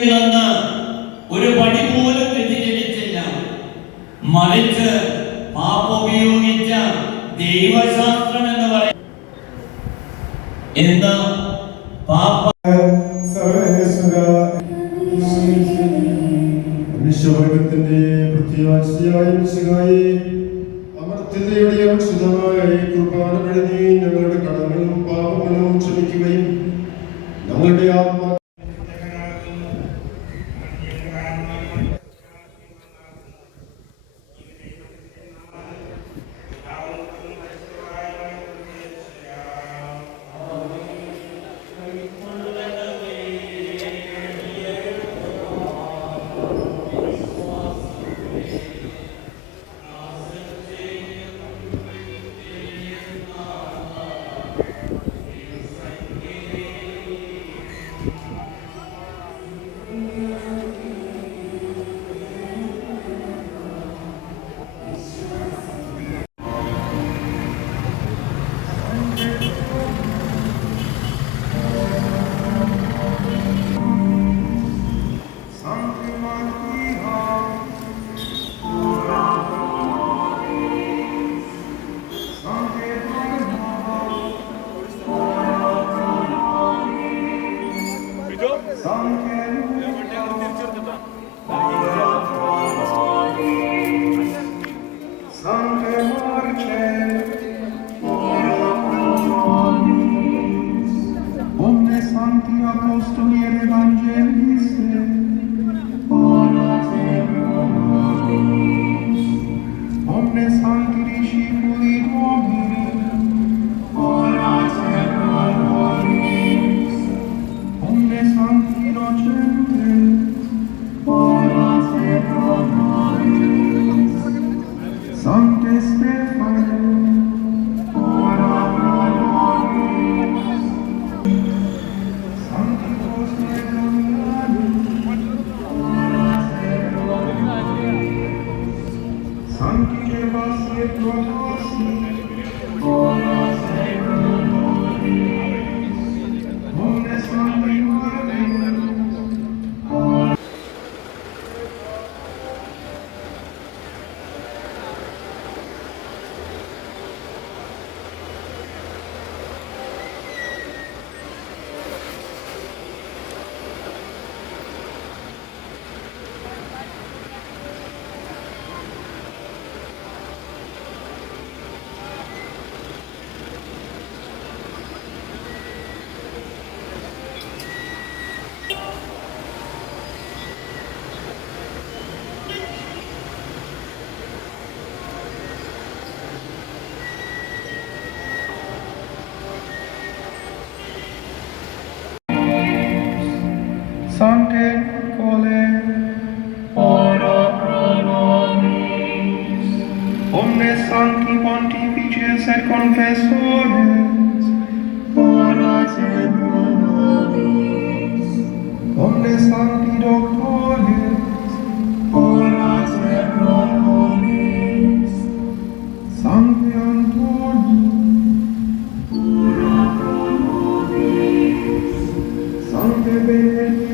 ഒരു പടി പോലും വ്യതിചലിച്ചില്ല. മറിച്ച് പാപ്പ ഉപയോഗിച്ച ദൈവശാസ്ത്രം എന്ന് പറയും എന്താ പാപ്പ മനുഷ്യവർഗത്തിന്റെ പ്രത്യാശയായ മിശിഹായേ, അമർത്യതയുടെ ഔഷധമായ ഈ കുർബാന വഴി ഞങ്ങളുടെ കടങ്ങളും പാപങ്ങളും ക്ഷമിക്കുകയും ഞങ്ങളുടെ ആത്മാ Sancte Cole, ora pro nobis, omnes sancti pontifices et confessores, ora pro nobis, omnes sancti doctores, ora pro nobis, Sancte Antonio, ora pro nobis, Sancte Benedictus,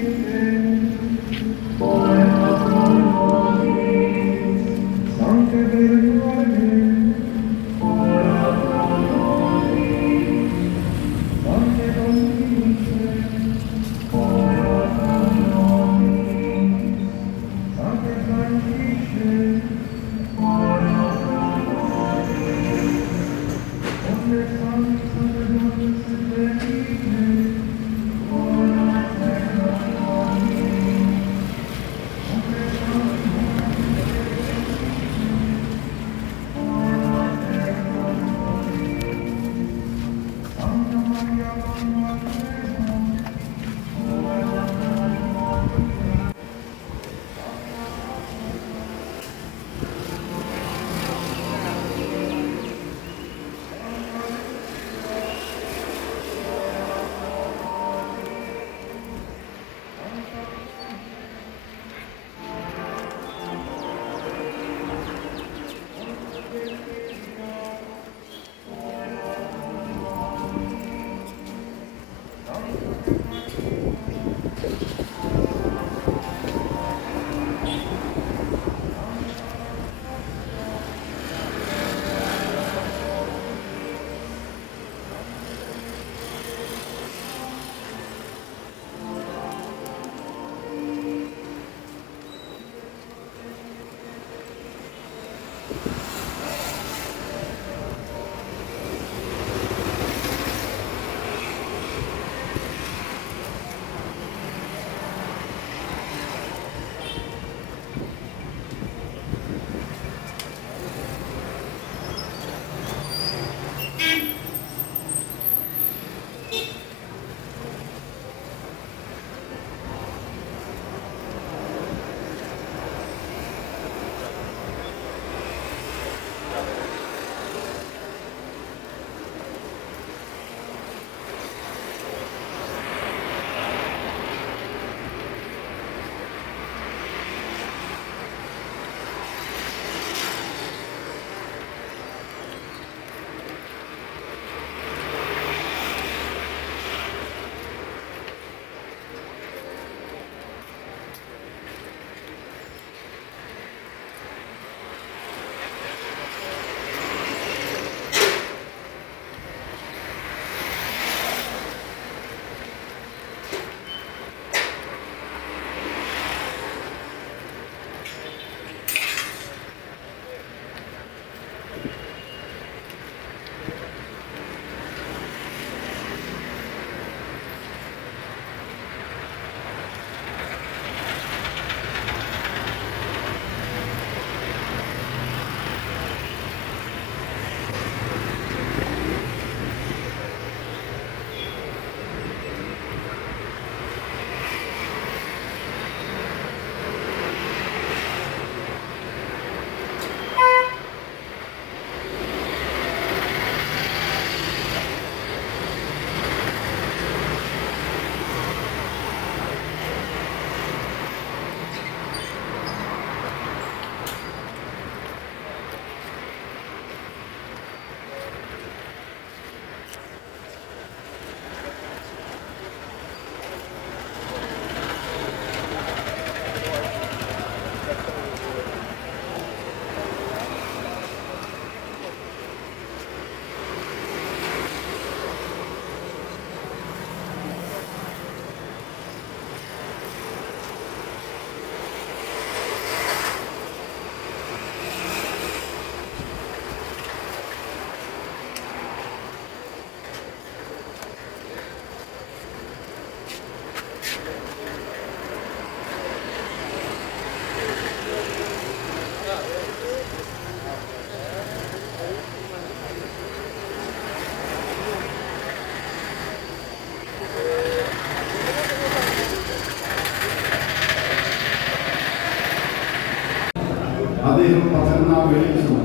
അദ്ദേഹം പകർന്ന വെളിച്ചം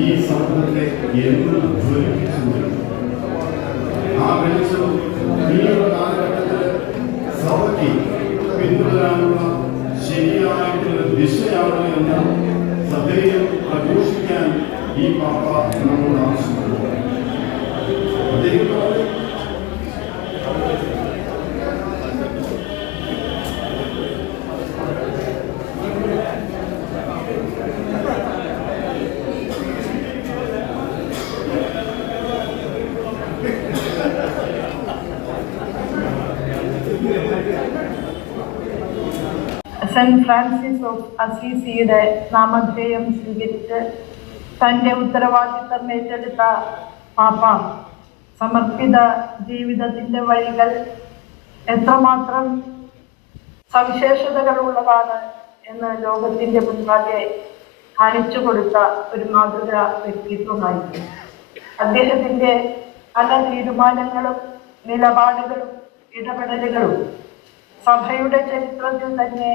ഈ സമൂഹത്തെ എന്നും ജ്വലിപ്പിച്ചു. ആ വെളിച്ചം ഈ ഒരു കാലഘട്ടത്തിൽ സഭയ്ക്ക് പിന്തുടരാനുള്ള ശരിയായിട്ടുള്ള ദിശയാണ് എന്ന് സഭയിൽ പ്രഘോഷിക്കാൻ ഈ പാപ്പ നമ്മോട് ആവശ്യപ്പെടുന്നു. അദ്ദേഹം സെന്റ് ഫ്രാൻസിസ് ഓഫ് അസീസിയുടെ നാമധേയം സ്വീകരിച്ച് തൻ്റെ ഉത്തരവാദിത്തം ഏറ്റെടുത്ത പാപ്പ സമർപ്പിത ജീവിതത്തിൻ്റെ വഴികൾ എത്രമാത്രം സവിശേഷതകളുള്ളതാണ് എന്ന് ലോകത്തിൻ്റെ മുൻപാകെ കാണിച്ചു കൊടുത്ത ഒരു മാതൃക വ്യക്തിത്വമായിരുന്നു. അദ്ദേഹത്തിൻ്റെ പല തീരുമാനങ്ങളും നിലപാടുകളും ഇടപെടലുകളും സഭയുടെ ചരിത്രത്തിൽ തന്നെ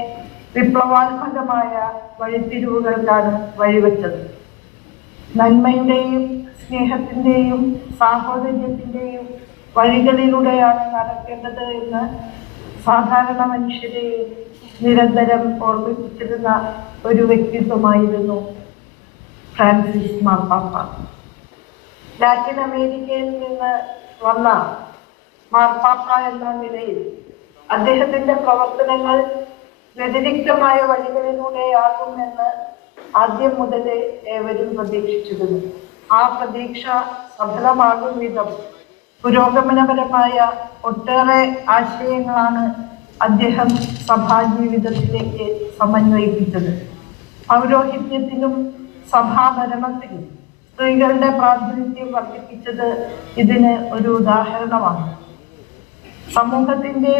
വിപ്ലവാത്മകമായ വഴിത്തിരിവുകൾക്കാണ് വഴിവെച്ചത്. നന്മയുടെയും സ്നേഹത്തിൻ്റെയും സാഹോദര്യത്തിൻ്റെയും വഴികളിലൂടെയാണ് നടക്കേണ്ടത് എന്ന് സാധാരണ മനുഷ്യരെയും നിരന്തരം ഓർമ്മിപ്പിച്ചിരുന്ന ഒരു വ്യക്തിത്വമായിരുന്നു ഫ്രാൻസിസ് മാർപ്പാപ്പ. ലാറ്റിൻ അമേരിക്കയിൽ നിന്ന് വന്ന മാർപ്പാപ്പ എന്ന നിലയിൽ അദ്ദേഹത്തിന്റെ പ്രവർത്തനങ്ങൾ വ്യതിരിക്തമായ വഴികളിലൂടെയാകുമെന്ന് ആദ്യം മുതലേ ഏവരും പ്രതീക്ഷിച്ചിരുന്നു. ആ പ്രതീക്ഷ സഫലമാകും വിധം പുരോഗമനപരമായ ഒട്ടേറെ ആശയങ്ങളാണ് അദ്ദേഹം സഭാജീവിതത്തിലേക്ക് സമന്വയിപ്പിച്ചത്. പൗരോഹിത്യത്തിലും സഭാഭരണത്തിലും സ്ത്രീകളുടെ പ്രാതിനിധ്യം വർദ്ധിപ്പിച്ചത് ഇതിന് ഒരു ഉദാഹരണമാണ്. സമൂഹത്തിന്റെ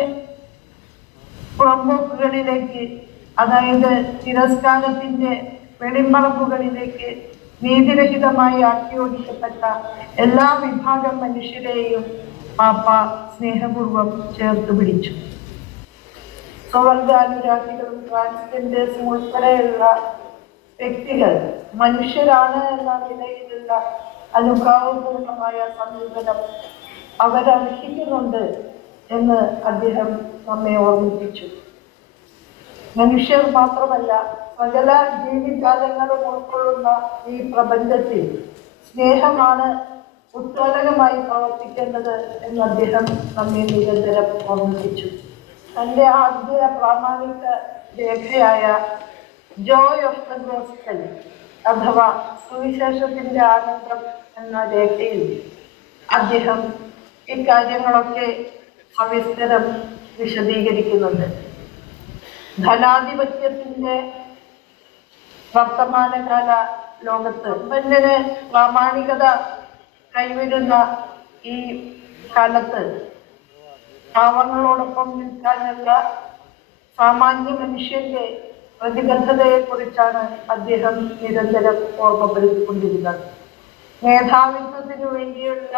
പുറമ്പോക്കുകളിലേക്ക്, അതായത് തിരസ്കാരത്തിന്റെ വെളിമ്പറമ്പുകളിലേക്ക് നീതിരഹിതമായി ആട്ടിയോടിക്കപ്പെട്ട എല്ലാ വിഭാഗം മനുഷ്യരെയും പാപ്പ സ്നേഹപൂർവം ചേർത്ത് പിടിച്ചു. സ്വവർഗാനുരാഗികളും ട്രാൻസ്ജെൻഡേഴ്സും ഉൾപ്പെടെയുള്ള വ്യക്തികൾ മനുഷ്യരാണ് എന്ന നിലയിലുള്ള അനുഭാവപൂർണമായ സമീപനം അവരർഹിക്കുന്നുണ്ട് എന്ന് അദ്ദേഹം നമ്മെ ഓർമ്മിപ്പിച്ചു. മനുഷ്യർ മാത്രമല്ല, സകല ജീവിജാലങ്ങളും ഉൾക്കൊള്ളുന്ന ഈ പ്രപഞ്ചത്തിൽ സ്നേഹമാണ് ഉത്പാദകമായി പ്രവർത്തിക്കേണ്ടത് എന്ന് അദ്ദേഹം നമ്മെ നിരന്തരം ഓർമ്മിപ്പിച്ചു. തൻ്റെ ആദ്യ പ്രാമാണിക രേഖയായ ജോയ് ഓഫ് ദ ഗോസ്പൽ അഥവാ സുവിശേഷത്തിന്റെ ആനന്ദം എന്ന രേഖയിൽ അദ്ദേഹം ഇക്കാര്യങ്ങളൊക്കെ സവിസ്തരം വിശദീകരിക്കുന്നുണ്ട്. ധനാധിപത്യത്തിന്റെ വർത്തമാനകാല ലോകത്ത് സമ്പന്നന് പ്രാമാണികത കൈവരുന്ന ഈ കാലത്ത് പാവങ്ങളോടൊപ്പം നിൽക്കാനുള്ള സാമാന്യ മനുഷ്യന്റെ പ്രതിബദ്ധതയെക്കുറിച്ചാണ് അദ്ദേഹം നിരന്തരം ഓർമ്മപ്പെടുത്തിക്കൊണ്ടിരുന്നത്. മേധാവിത്വത്തിനു വേണ്ടിയുള്ള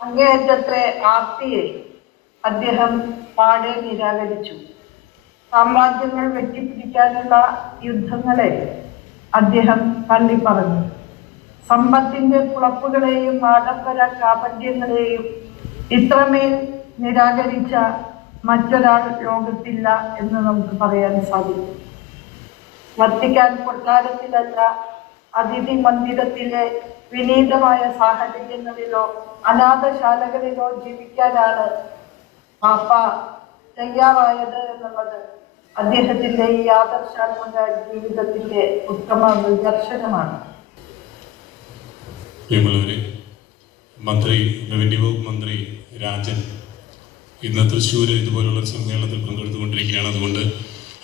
അങ്ങേയറ്റത്തെ ആർത്തിയെ അദ്ദേഹം പാടെ നിരാകരിച്ചു. സാമ്രാജ്യങ്ങൾ വെട്ടിപ്പിടിക്കാനുള്ള യുദ്ധങ്ങളെ അദ്ദേഹം തള്ളിപ്പറഞ്ഞു. സമ്പത്തിന്റെ പുളപ്പുകളെയും ആഡംബര കാപട്യങ്ങളെയും ഇത്രമേൽ നിരാകരിച്ച മറ്റൊരാൾ ലോകത്തില്ല എന്ന് നമുക്ക് പറയാൻ സാധിക്കും. വത്തിക്കാൻ കൊട്ടാരത്തിലല്ല, അതിഥി മന്ദിരത്തിലെ വിനീതമായ സാഹചര്യങ്ങളിലോ അനാഥശാലകളിലോ ജീവിക്കാനാണ് പാപ്പ തയ്യാറായത് എന്നുള്ളത് അദ്ദേഹത്തിന്റെ ഈ ആദർശാത്മക ജീവിതത്തിന്റെ ഉത്തമ നിദർശനമാണ്. മന്ത്രി റവന്യൂ വകുപ്പ് മന്ത്രി രാജൻ ഇന്ന് തൃശ്ശൂർ ഇതുപോലുള്ള സമ്മേളനത്തിൽ പങ്കെടുത്തുകൊണ്ടിരിക്കുകയാണ്. അതുകൊണ്ട്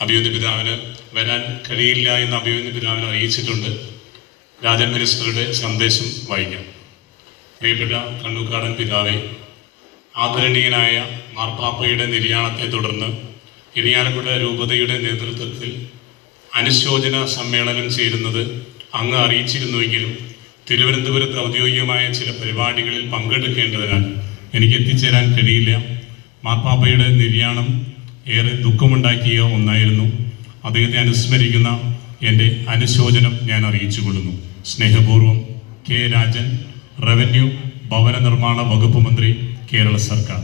അഭിമന്യ പിതാവിന് വരാൻ കഴിയില്ല എന്ന് അഭിമന്യ പിതാവിനെ അറിയിച്ചിട്ടുണ്ട്. രാജൻ മിനിസ്റ്ററുടെ സന്ദേശം വായിക്കാം. പ്രിയപ്പെട്ട കണ്ണൂക്കാടൻ പിതാവെ, ആദരണീയനായ മാർപ്പാപ്പയുടെ നിര്യാണത്തെ തുടർന്ന് ഇരിങ്ങാലക്കുട രൂപതയുടെ നേതൃത്വത്തിൽ അനുശോചന സമ്മേളനം ചേരുന്നത് അങ്ങ് അറിയിച്ചിരുന്നുവെങ്കിലും തിരുവനന്തപുരത്ത് ഔദ്യോഗികമായ ചില പരിപാടികളിൽ പങ്കെടുക്കേണ്ടതിനാൽ എനിക്ക് എത്തിച്ചേരാൻ കഴിയില്ല. മാർപ്പാപ്പയുടെ നിര്യാണം ഏറെ ദുഃഖമുണ്ടാക്കിയ ഒന്നായിരുന്നു. അദ്ദേഹത്തെ അനുസ്മരിക്കുന്ന എൻ്റെ അനുശോചനം ഞാൻ അറിയിച്ചുകൊള്ളുന്നു. സ്നേഹപൂർവ്വം കെ രാജൻ, റവന്യൂ ഭവന നിർമ്മാണ വകുപ്പ് മന്ത്രി, കേരള സർക്കാർ.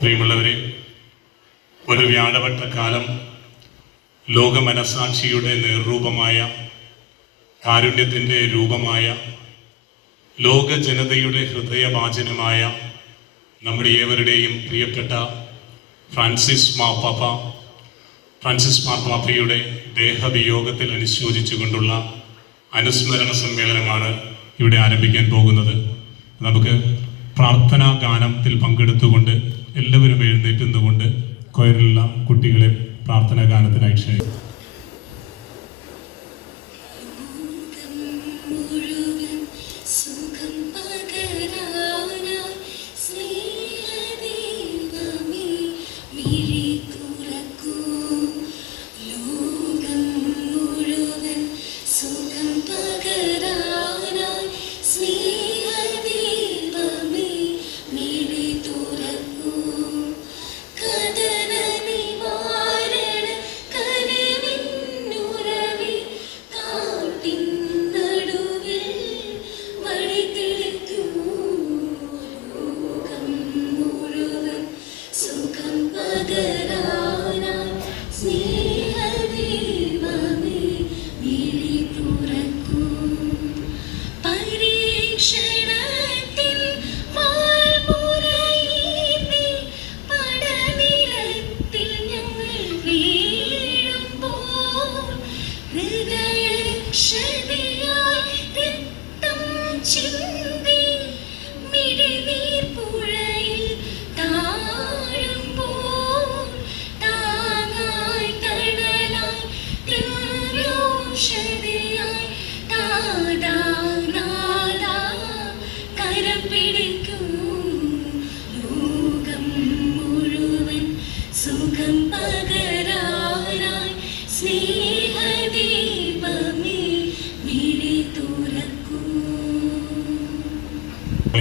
പ്രിയമുള്ളവരെ, ഒരു വ്യാഴവട്ടക്കാലം ലോക മനസാക്ഷിയുടെ നേർരൂപമായ, കാരുണ്യത്തിൻ്റെ രൂപമായ, ലോക ജനതയുടെ ഹൃദയവാചനമായ നമ്മുടെ ഏവരുടെയും പ്രിയപ്പെട്ട ഫ്രാൻസിസ് മാർപ്പാപ്പയുടെ ദേഹവിയോഗത്തിൽ അനുശോചിച്ചുകൊണ്ടുള്ള അനുസ്മരണ സമ്മേളനമാണ് ഇവിടെ ആരംഭിക്കാൻ പോകുന്നത്. നമുക്ക് പ്രാർത്ഥനാ ഗാനത്തിൽ പങ്കെടുത്തുകൊണ്ട് എല്ലാവരും എഴുന്നേറ്റുന്നുകൊണ്ട് കൊയറിലുള്ള കുട്ടികളെ പ്രാർത്ഥനാ ഗാനത്തിനായി ക്ഷണിക്കുന്നു.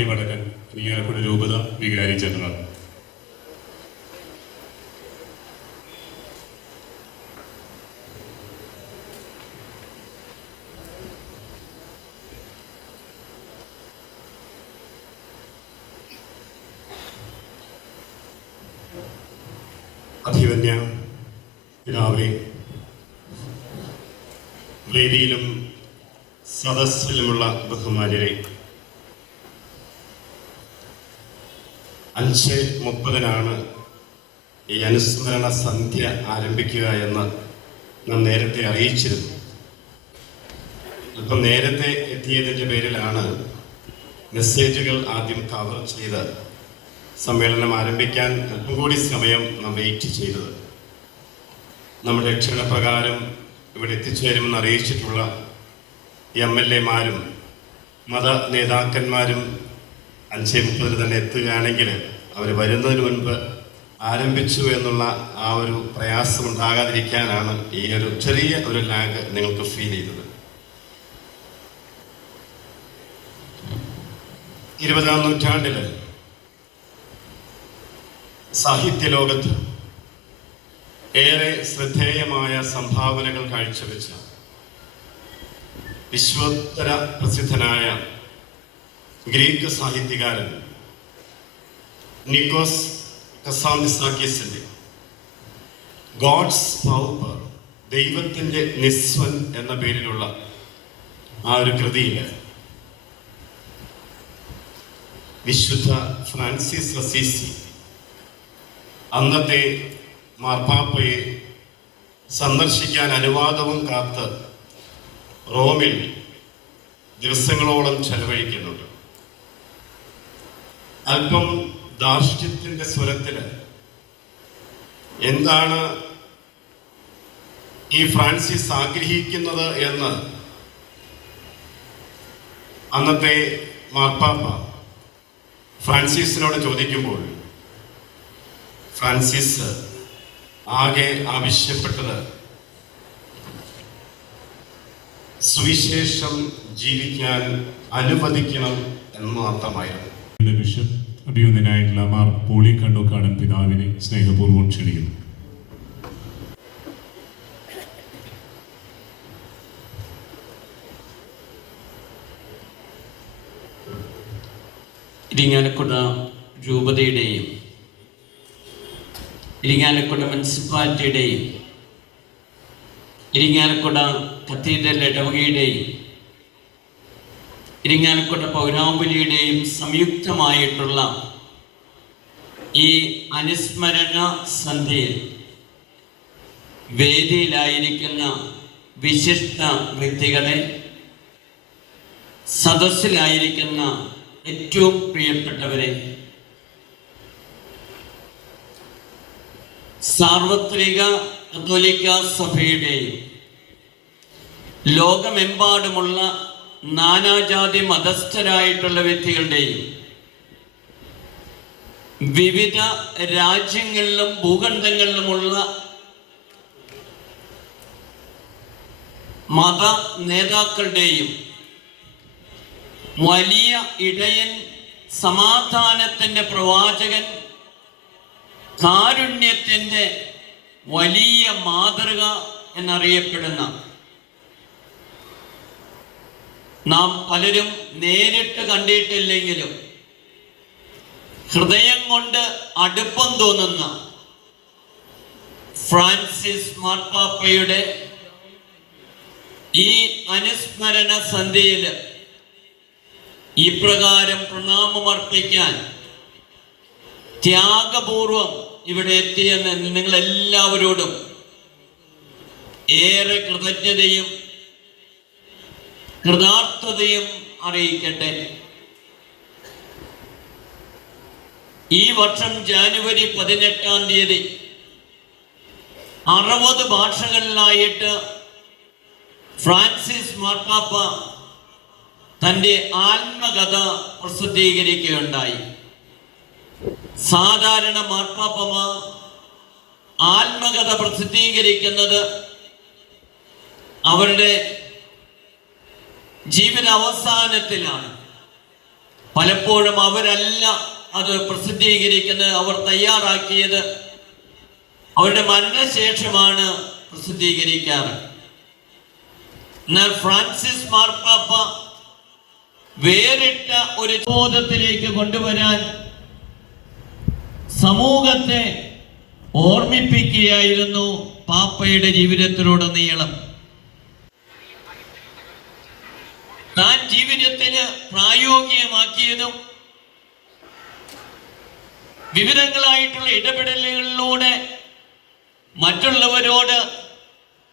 വടകൻ നീയാലക്കുട രൂപത വികാരി ജനറൽ. അഭിവന്യ പിതാവേ, വേദിയിലും സദസ്സിലുമുള്ള ബഹുമാന്യരെ, 5:30 ഈ അനുസ്മരണ സന്ധ്യ ആരംഭിക്കുക എന്ന് നാം നേരത്തെ അറിയിച്ചിരുന്നു. അല്പം നേരത്തെ എത്തിയതിൻ്റെ പേരിലാണ് മെസ്സേജുകൾ ആദ്യം കവർ ചെയ്ത് സമ്മേളനം ആരംഭിക്കാൻ അല്പം കൂടി സമയം നാം വെയിറ്റ് ചെയ്തത്. നമ്മുടെ ക്ഷണപ്രകാരം ഇവിടെ എത്തിച്ചേരുമെന്ന് അറിയിച്ചിട്ടുള്ള MLA-മാരും മത നേതാക്കന്മാരും 5:30 തന്നെ എത്തുകയാണെങ്കിൽ അവർ വരുന്നതിന് മുൻപ് ആരംഭിച്ചു എന്നുള്ള ആ ഒരു പ്രയാസം ഉണ്ടാകാതിരിക്കാനാണ് ഈ ഒരു ചെറിയ ഒരു ലാഗ് നിങ്ങൾക്ക് ഫീൽ ചെയ്തത്. 20-ാം നൂറ്റാണ്ടിൽ സാഹിത്യലോകത്ത് ഏറെ ശ്രദ്ധേയമായ സംഭാവനകൾ കാഴ്ചവെച്ച വിശ്വോത്തര പ്രസിദ്ധനായ ഗ്രീക്ക് സാഹിത്യകാരൻ നിക്കോസ് കസാന്തിസാക്കിസിന്റെ ഗോഡ്സ് പൗപ്പർ, ദൈവത്തിൻ്റെ നിസ്വൻ എന്ന പേരിലുള്ള ആ ഒരു കൃതിയിൽ വിശുദ്ധ ഫ്രാൻസിസ് അസീസി അന്നത്തെ മാർപ്പാപ്പയെ സന്ദർശിക്കാൻ അനുവാദവും കാത്ത് റോമിൽ ദിവസങ്ങളോളം ചെലവഴിക്കുന്നുണ്ട്. അല്പം ധാർഷ്ട്യത്തിൻ്റെ സ്വരത്തിൽ എന്താണ് ഈ ഫ്രാൻസിസ് ആഗ്രഹിക്കുന്നത് എന്ന് അന്നത്തെ മാർപ്പാപ്പ ഫ്രാൻസിസിനോട് ചോദിക്കുമ്പോൾ ഫ്രാൻസിസ് ആകെ ആവശ്യപ്പെട്ടത് സുവിശേഷം ജീവിക്കാൻ അനുവദിക്കണം എന്ന് മാത്രമായിരുന്നു. ബിഷപ്പ് അഭിയുന്നതനായിട്ടുള്ള മാർ പോളി കണ്ണൂക്കാടൻ പിതാവിനെ സ്നേഹപൂർവ്വം ക്ഷണിക്കുന്നു. ഇരിങ്ങാലക്കുട രൂപതയുടെയും ഇരിങ്ങാലക്കുട മുനിസിപ്പാലിറ്റിയുടെയും ഇരിങ്ങാലക്കുട കത്തീഡ്രൽ ഇടവകയുടെയും ഇരിങ്ങാലക്കുട പൗരാമ്പലിയുടെയും സംയുക്തമായിട്ടുള്ള ഈ അനുസ്മരണ സന്ധ്യയിൽ വേദിയിലായിരിക്കുന്ന വിശിഷ്ട വ്യക്തികളെ, സദസ്സിലായിരിക്കുന്ന ഏറ്റവും പ്രിയപ്പെട്ടവരെ, സാർവത്രിക കത്തോലിക്ക സഭയുടെയും ലോകമെമ്പാടുമുള്ള നാനാജാതി മതസ്ഥരായിട്ടുള്ള വ്യക്തികളുടെയും വിവിധ രാജ്യങ്ങളിലും ഭൂഖണ്ഡങ്ങളിലുമുള്ള മത നേതാക്കളുടെയും വലിയ ഇടയൻ, സമാധാനത്തിൻ്റെ പ്രവാചകൻ, കാരുണ്യത്തിൻ്റെ വലിയ മാതൃക എന്നറിയപ്പെടുന്ന, നാം പലരും നേരിട്ട് കണ്ടിട്ടില്ലെങ്കിലും ഹൃദയം കൊണ്ട് അടുപ്പം തോന്നുന്ന ഫ്രാൻസിസ് മാർപ്പാപ്പയുടെ ഈ അനുസ്മരണ സന്ധ്യയിൽ ഇപ്രകാരം പ്രണാമമർപ്പിക്കാൻ ത്യാഗപൂർവം ഇവിടെ എത്തിയെന്ന് നിങ്ങളെല്ലാവരോടും ഏറെ കൃതജ്ഞതയും കൃതാർത്ഥതയും അറിയിക്കട്ടെ. ഈ വർഷം ജാനുവരി 18-ാം തീയതി 60 ഭാഷകളിലായിട്ട് ഫ്രാൻസിസ് മാർപ്പാപ്പ തൻ്റെ ആത്മകഥ പ്രസിദ്ധീകരിക്കുകയുണ്ടായി. സാധാരണ മാർപ്പാപ്പമാർ ആത്മകഥ പ്രസിദ്ധീകരിക്കുന്നത് അവരുടെ ജീവിത അവസാനത്തിലാണ്. പലപ്പോഴും അവരല്ല അത് പ്രസിദ്ധീകരിക്കുന്നത്, അവർ തയ്യാറാക്കിയത് അവരുടെ മരണശേഷമാണ് പ്രസിദ്ധീകരിക്കാറ്. എന്നാൽ ഫ്രാൻസിസ് മാർപ്പാപ്പ വേറിട്ട ഒരു ബോധത്തിലേക്ക് കൊണ്ടുവരാൻ സമൂഹത്തെ ഓർമ്മിപ്പിക്കുകയായിരുന്നു പാപ്പയുടെ ജീവിതത്തിലുടനീളം. താൻ ജീവിതത്തിന് പ്രായോഗികമാക്കിയതും വിവിധങ്ങളായിട്ടുള്ള ഇടപെടലുകളിലൂടെ മറ്റുള്ളവരോട്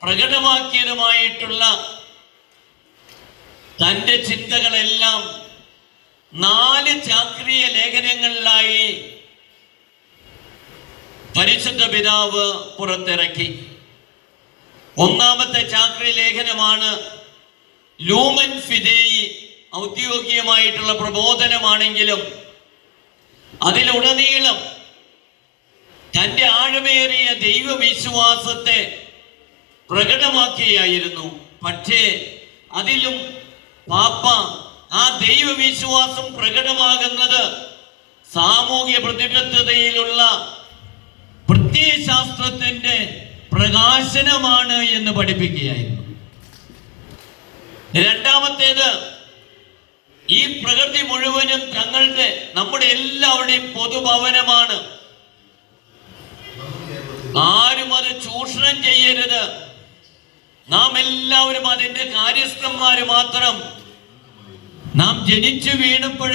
പ്രകടമാക്കിയതുമായിട്ടുള്ള തൻ്റെ ചിന്തകളെല്ലാം 4 ചാക്രിക ലേഖനങ്ങളിലായി പരിശുദ്ധ പിതാവ് പുറത്തിറക്കി. ഒന്നാമത്തെ ചാക്രിക ലേഖനമാണ് ലൂമൻ ഫിദേയി, ഔദ്യോഗികമായിട്ടുള്ള പ്രബോധനമാണെങ്കിലും അതിലുടനീളം തൻ്റെ ആഴമേറിയ ദൈവവിശ്വാസത്തെ പ്രകടമാക്കുകയായിരുന്നു. പക്ഷേ അതിലും പാപ്പ ആ ദൈവവിശ്വാസം പ്രകടമാകുന്നത് സാമൂഹ്യ പ്രതിബദ്ധതയിലുള്ള പ്രത്യയശാസ്ത്രത്തിന്റെ പ്രകാശനമാണ് എന്ന് പഠിപ്പിക്കുകയായിരുന്നു. രണ്ടാമത്തേത്, ഈ പ്രകൃതി മുഴുവനും നമ്മുടെ എല്ലാവരുടെയും പൊതുഭവനമാണ്. ആരും അത് ചൂഷണം ചെയ്യരുത്. നാം എല്ലാവരും അതിന്റെ കാര്യസ്ഥന്മാര് മാത്രം. നാം ജനിച്ചു വീണപ്പോൾ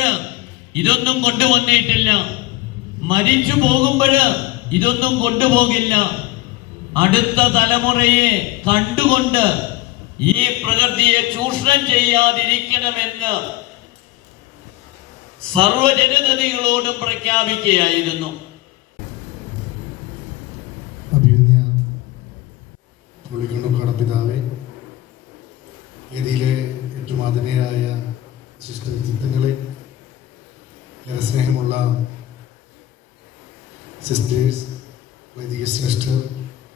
ഇതൊന്നും കൊണ്ടുവന്നിട്ടില്ല, മരിച്ചു പോകുമ്പോൾ ഇതൊന്നും കൊണ്ടുപോകില്ല. അടുത്ത തലമുറയെ കണ്ടുകൊണ്ട് ഈ പ്രകൃതിയെ ചൂഷണം ചെയ്യാതിരിക്കണമെന്ന് സർവജനതയോടും പ്രഖ്യാപിക്കുകയായിരുന്നു. പിതാവേ, വേദിയിലെ ഏറ്റവും ആദരണീയരായ വിശിഷ്ട വ്യക്തിത്വങ്ങളെ, ഏറെ സ്നേഹമുള്ള സിസ്റ്റേഴ്സ്, വൈദിക സിസ്റ്റർ,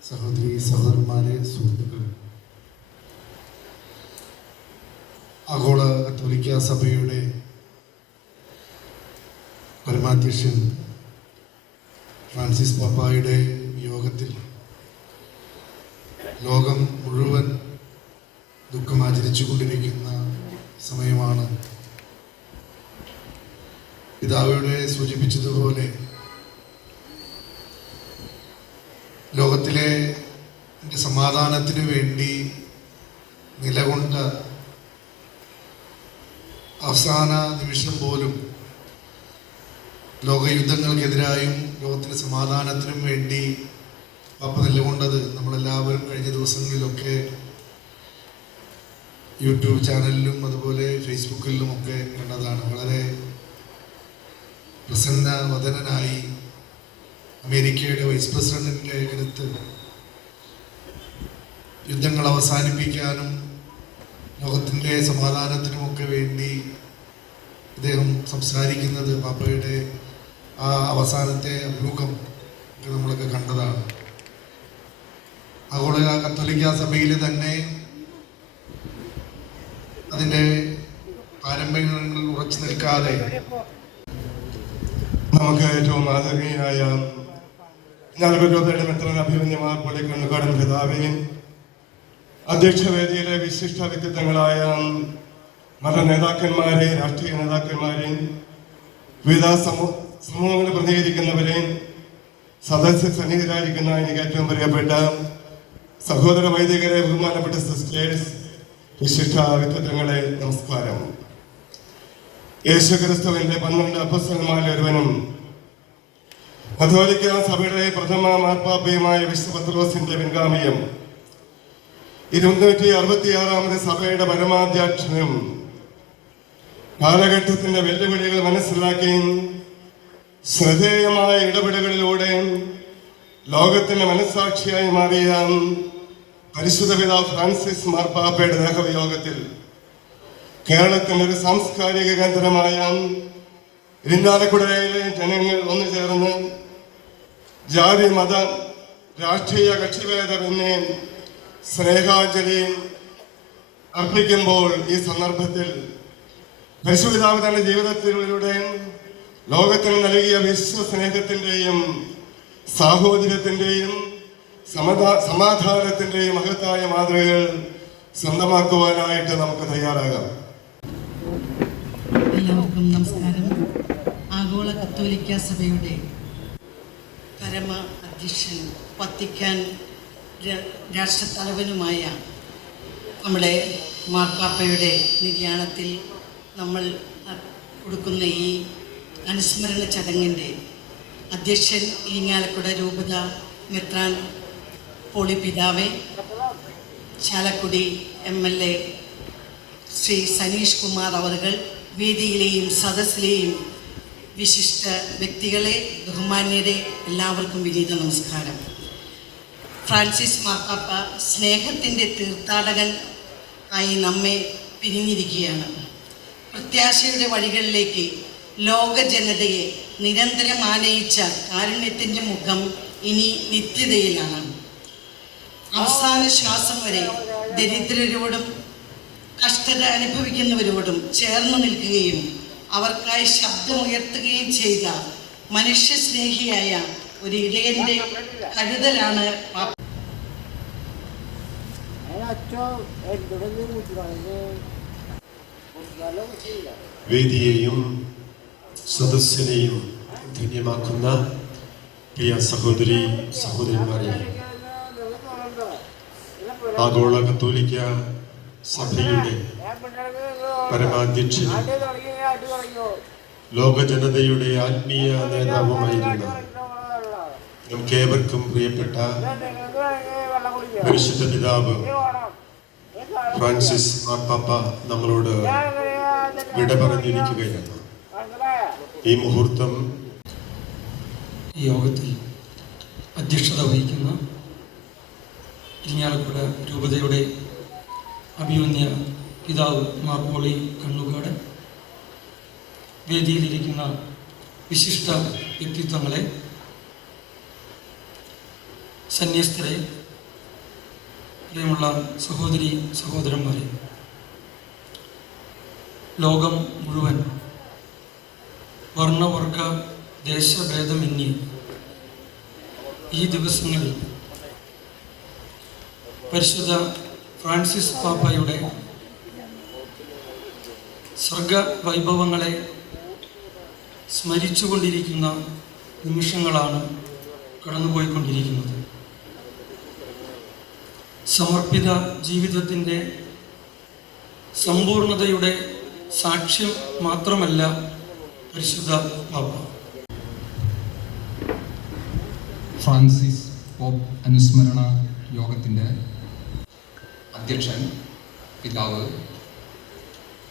സഹോദരി സഹോദരന്മാരെ, സുഹൃത്തുക്കൾ, ആഗോള കത്തോലിക്ക സഭയുടെ പരമാധ്യക്ഷൻ ഫ്രാൻസിസ് പാപ്പായുടെ വിയോഗത്തിൽ ലോകം മുഴുവൻ ദുഃഖം ആചരിച്ചു കൊണ്ടിരിക്കുന്ന സമയമാണ്. പിതാവിടെ സൂചിപ്പിച്ചതുപോലെ ലോകത്തിലെ സമാധാനത്തിന് വേണ്ടി നിലകൊണ്ട അവസാന നിമിഷം പോലും ലോകയുദ്ധങ്ങൾക്കെതിരായും ലോകത്തിൻ്റെ സമാധാനത്തിനും വേണ്ടി പാപ്പ നിലകൊണ്ടത് നമ്മളെല്ലാവരും കഴിഞ്ഞ ദിവസങ്ങളിലൊക്കെ യൂട്യൂബ് ചാനലിലും അതുപോലെ ഫേസ്ബുക്കിലും ഒക്കെ കണ്ടതാണ്. വളരെ പ്രസന്ന വദനനായി അമേരിക്കയുടെ വൈസ് പ്രസിഡന്റിൻ്റെ അടുത്ത് യുദ്ധങ്ങൾ അവസാനിപ്പിക്കാനും ലോകത്തിൻ്റെ സമാധാനത്തിനുമൊക്കെ വേണ്ടി അദ്ദേഹം സംസാരിക്കുന്നത് പാപ്പയുടെ ആ അവസാനത്തെ അഭിമുഖം ഒക്കെ നമ്മളൊക്കെ കണ്ടതാണ്. ആഗോള കത്തോലിക്ക സഭയിൽ തന്നെ അതിൻ്റെ പാരമ്പര്യങ്ങളിൽ ഉറച്ചു നിൽക്കാതെ നമുക്ക് ഏറ്റവും ആദരണീയനായ ഞാൽപുരോധയുടെ മെത്രൻ അഭിമന്യമാർ പോലെ കണ്ണുകാടൻ പിതാവേയും അധ്യക്ഷവേദിയിലെ വിശിഷ്ട വ്യക്തിത്വങ്ങളായ മത നേതാക്കന്മാരെയും രാഷ്ട്രീയ നേതാക്കന്മാരെയും വിവിധ സമൂഹങ്ങളെ പ്രതിനിധീകരിക്കുന്നവരെയും സദസ്യ സന്നിഹിതരായിരിക്കുന്ന എനിക്ക് ഏറ്റവും പ്രിയപ്പെട്ട സഹോദര വൈദികരെ, ബഹുമാനപ്പെട്ട സിസ്റ്റേഴ്സ്, വിശിഷ്ട വ്യക്തിത്വങ്ങളെ, നമസ്കാരം. യേശുക്രിസ്തുവിന്റെ 12 അപ്പോസ്തലന്മാരിൽ ഒരുവനും കത്തോലിക്ക സഭയുടെ പ്രഥമ മാർപ്പാപ്പയുമായ വിശുദ്ധ പത്രോസിന്റെ പിൻഗാമിയും 266ാമത് സഭയുടെ പരമാധ്യക്ഷനും കാലഘട്ടത്തിന്റെ വെല്ലുവിളികൾ മനസ്സിലാക്കിയും ശ്രദ്ധേയമായ ഇടപെടലുകളിലൂടെ ലോകത്തിന്റെ മനസ്സാക്ഷിയായി മാറിയ പരിശുദ്ധ പിതാവ് ഫ്രാൻസിസ് മാർപ്പാപ്പയുടെ ദേഹവിയോഗത്തിൽ കേരളത്തിന്റെ ഒരു സാംസ്കാരിക കേന്ദ്രമായ ഇരിഞ്ഞാലക്കുടയിലെ ജനങ്ങൾ ഒന്നു ചേർന്ന് ജാതി മത രാഷ്ട്രീയ കക്ഷിഭേദമന്യേ സ്നേഹാഞ്ജലി അർപ്പിക്കുമ്പോൾ ഈ സന്ദർഭത്തിൽ പരിശുദ്ധപിതാവ് തന്റെ ജീവിതത്തിലൂടെ ലോകത്തിന് നൽകിയ വിശ്വസ്നേഹത്തിന്റെയും സാഹോദര്യത്തിന്റെയും സമാധാനത്തിന്റെയും മഹത്തായ മാതൃകകൾ സ്വന്തമാക്കുവാനായിട്ട് നമുക്ക് തയ്യാറാകാം. എല്ലാവർക്കും നമസ്കാരം. ആഗോള കത്തോലിക്ക സഭയുടെ പരമ അധ്യക്ഷൻ, വത്തിക്കാൻ രാഷ്ട്രത്തലവനുമായ നമ്മുടെ മാർപ്പാപ്പയുടെ നിര്യാണത്തിൽ നമ്മൾ കൊടുക്കുന്ന ഈ അനുസ്മരണ ചടങ്ങിൻ്റെ അധ്യക്ഷൻ ഇരിങ്ങാലക്കുട രൂപത മെത്രാൻ പോളി പിതാവേ, ചാലക്കുടി MLA ശ്രീ സനീഷ് കുമാർ അവറുകൾ, വേദിയിലെയും സദസ്സിലെയും വിശിഷ്ട വ്യക്തികളെ, ബഹുമാന്യരെ, എല്ലാവർക്കും വിനീത നമസ്കാരം. ഫ്രാൻസിസ് മാർപ്പാപ്പ സ്നേഹത്തിൻ്റെ തീർത്ഥാടകൻ ആയി നമ്മെ പിരിഞ്ഞിരിക്കുകയാണ്. പ്രത്യാശയുടെ വഴികളിലേക്ക് ലോക ജനതയെ നിരന്തരം ആനയിച്ച കാരുണ്യത്തിൻ്റെ മുഖം ഇനി നിത്യതയിലാണ്. അവസാന ശ്വാസം വരെ ദരിദ്രരോടും കഷ്ടത അനുഭവിക്കുന്നവരോടും ചേർന്ന് നിൽക്കുകയും അവർക്കായി ശബ്ദമുയർത്തുകയും ചെയ്ത മനുഷ്യസ്നേഹിയായ ഒരു ഇടയൻ്റെ കരുതലാണ് വേദിയെയും സദസ്സിനെയും ധന്യമാക്കുന്ന പ്രിയ സഹോദരി സഹോദരന്മാരെ, ആഗോള കത്തോലിക്ക സഭയുടെ പരമാധ്യക്ഷനും ലോക ജനതയുടെ ആത്മീയ നേതാവുമായിരുന്ന നമുക്കേവർക്കും പ്രിയപ്പെട്ട പരിശുദ്ധ പിതാവ് ഫ്രാൻസിസ് മാർപ്പാപ്പ നമ്മളോട് വിട പറഞ്ഞിരിക്കുകയാണ്. ഈ മുഹൂർത്തം ഈ യോഗത്തിൽ അധ്യക്ഷത വഹിക്കുന്ന ഇരിങ്ങാലക്കുട രൂപതയുടെ അഭിമന്യ പിതാവ് മാർ പോളി കണ്ണുകാട്, വേദിയിലിരിക്കുന്ന വിശിഷ്ട വ്യക്തിത്വങ്ങളെ, സന്യസ്തരെ, പ്രിയമുള്ള സഹോദരി സഹോദരന്മാരെ, ലോകം മുഴുവൻ വർണ്ണവർഗ ദേശഭേദമന്യേ ഈ ദിവസങ്ങളിൽ പരിശുദ്ധ ഫ്രാൻസിസ് പാപ്പയുടെ സ്വർഗ വൈഭവങ്ങളെ സ്മരിച്ചുകൊണ്ടിരിക്കുന്ന നിമിഷങ്ങളാണ് കടന്നുപോയിക്കൊണ്ടിരിക്കുന്നത്. സമർപ്പിത ജീവിതത്തിൻ്റെ സമ്പൂർണതയുടെ സാക്ഷ്യം മാത്രമല്ല പരിശുദ്ധ പാപ്പ. ഫ്രാൻസിസ് പോപ്പ് അനുസ്മരണ യോഗത്തിൻ്റെ അധ്യക്ഷൻ, പിതാവ്,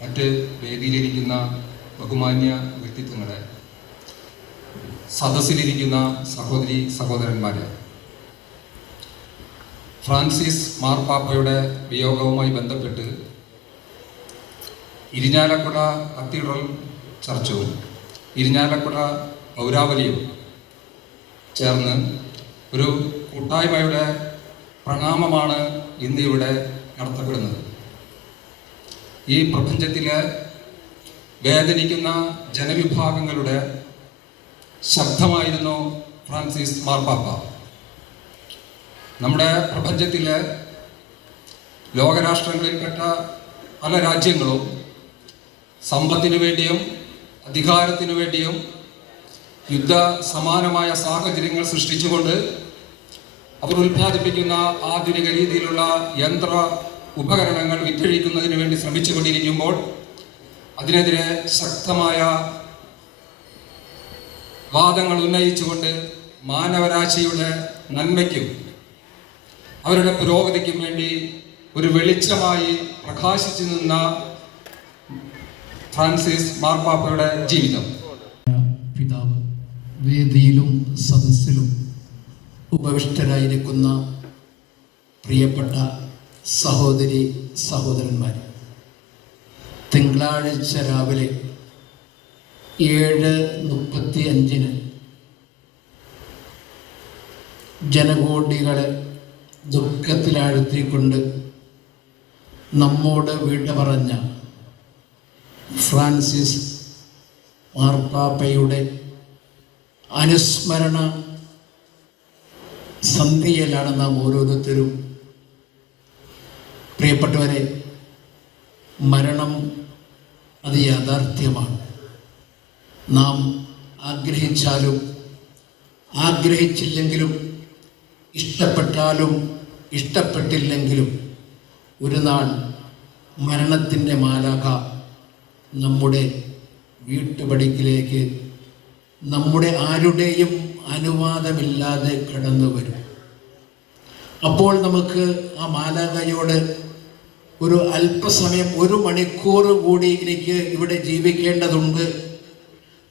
മറ്റ് വേദിയിലിരിക്കുന്ന ബഹുമാന്യ വ്യക്തിത്വങ്ങളെ, സദസ്സിലിരിക്കുന്ന സഹോദരി സഹോദരന്മാരെ, ഫ്രാൻസിസ് മാർപ്പാപ്പയുടെ വിയോഗവുമായി ബന്ധപ്പെട്ട് ഇരിഞ്ഞാലക്കുട കത്തീഡ്രൽ ചർച്ചും ഇരിഞ്ഞാലക്കുട പൗരാവലിയും ചേർന്ന് ഒരു കൂട്ടായ്മയുടെ പ്രണാമമാണ് ഇന്നിവിടെ നടത്തപ്പെടുന്നത്. ഈ പ്രപഞ്ചത്തിലെ വേദനിക്കുന്ന ജനവിഭാഗങ്ങളുടെ ശബ്ദമായിരുന്നു ഫ്രാൻസിസ് മാർപ്പാപ്പ. നമ്മുടെ പ്രപഞ്ചത്തിലെ ലോകരാഷ്ട്രങ്ങളിൽപ്പെട്ട പല രാജ്യങ്ങളും സമ്പത്തിനു വേണ്ടിയും അധികാരത്തിനു വേണ്ടിയും യുദ്ധ സമാനമായ സാഹചര്യങ്ങൾ സൃഷ്ടിച്ചുകൊണ്ട് അവർ ഉൽപ്പാദിപ്പിക്കുന്ന ആധുനിക രീതിയിലുള്ള യന്ത്ര ഉപകരണങ്ങൾ വിറ്റഴിക്കുന്നതിന് വേണ്ടി ശ്രമിച്ചുകൊണ്ടിരിക്കുമ്പോൾ അതിനെതിരെ ശക്തമായ വാദങ്ങൾ ഉന്നയിച്ചുകൊണ്ട് മാനവരാശിയുടെ നന്മയ്ക്കും അവരുടെ പുരോഗതിക്കും വേണ്ടി ഒരു വെളിച്ചമായി പ്രകാശിച്ചു നിന്ന ഫ്രാൻസിസ് മാർപ്പാപ്പയുടെ ജീവിതം. പിതാവ്, വേദിയിലും സദസ്സിലും ഉപവിഷ്ടരായിരിക്കുന്ന പ്രിയപ്പെട്ട സഹോദരി സഹോദരന്മാർ, തിങ്കളാഴ്ച രാവിലെ 7:35 ജനകോടികളെ ദുഃഖത്തിലാഴ്ത്തിക്കൊണ്ട് നമ്മോട് വിട പറഞ്ഞ ഫ്രാൻസിസ് മാർപ്പാപ്പയുടെ അനുസ്മരണ സന്ധ്യയിലാണ് നാം ഓരോരുത്തരും. പ്രിയപ്പെട്ടവരെ, മരണം അത് യാഥാർത്ഥ്യമാണ്. നാം ആഗ്രഹിച്ചാലും ആഗ്രഹിച്ചില്ലെങ്കിലും ഇഷ്ടപ്പെട്ടാലും ഇഷ്ടപ്പെട്ടില്ലെങ്കിലും ഒരു നാൾ മരണത്തിൻ്റെ മാലാഖ നമ്മുടെ വീട്ടുപടിക്കിലേക്ക് നമ്മുടെ ആരുടെയും അനുവാദമില്ലാതെ കടന്നു വരും. അപ്പോൾ നമുക്ക് ആ മാലാഖയോട് ഒരു അല്പസമയം, 1 മണിക്കൂർ കൂടി എനിക്ക് ഇവിടെ ജീവിക്കേണ്ടതുണ്ട്,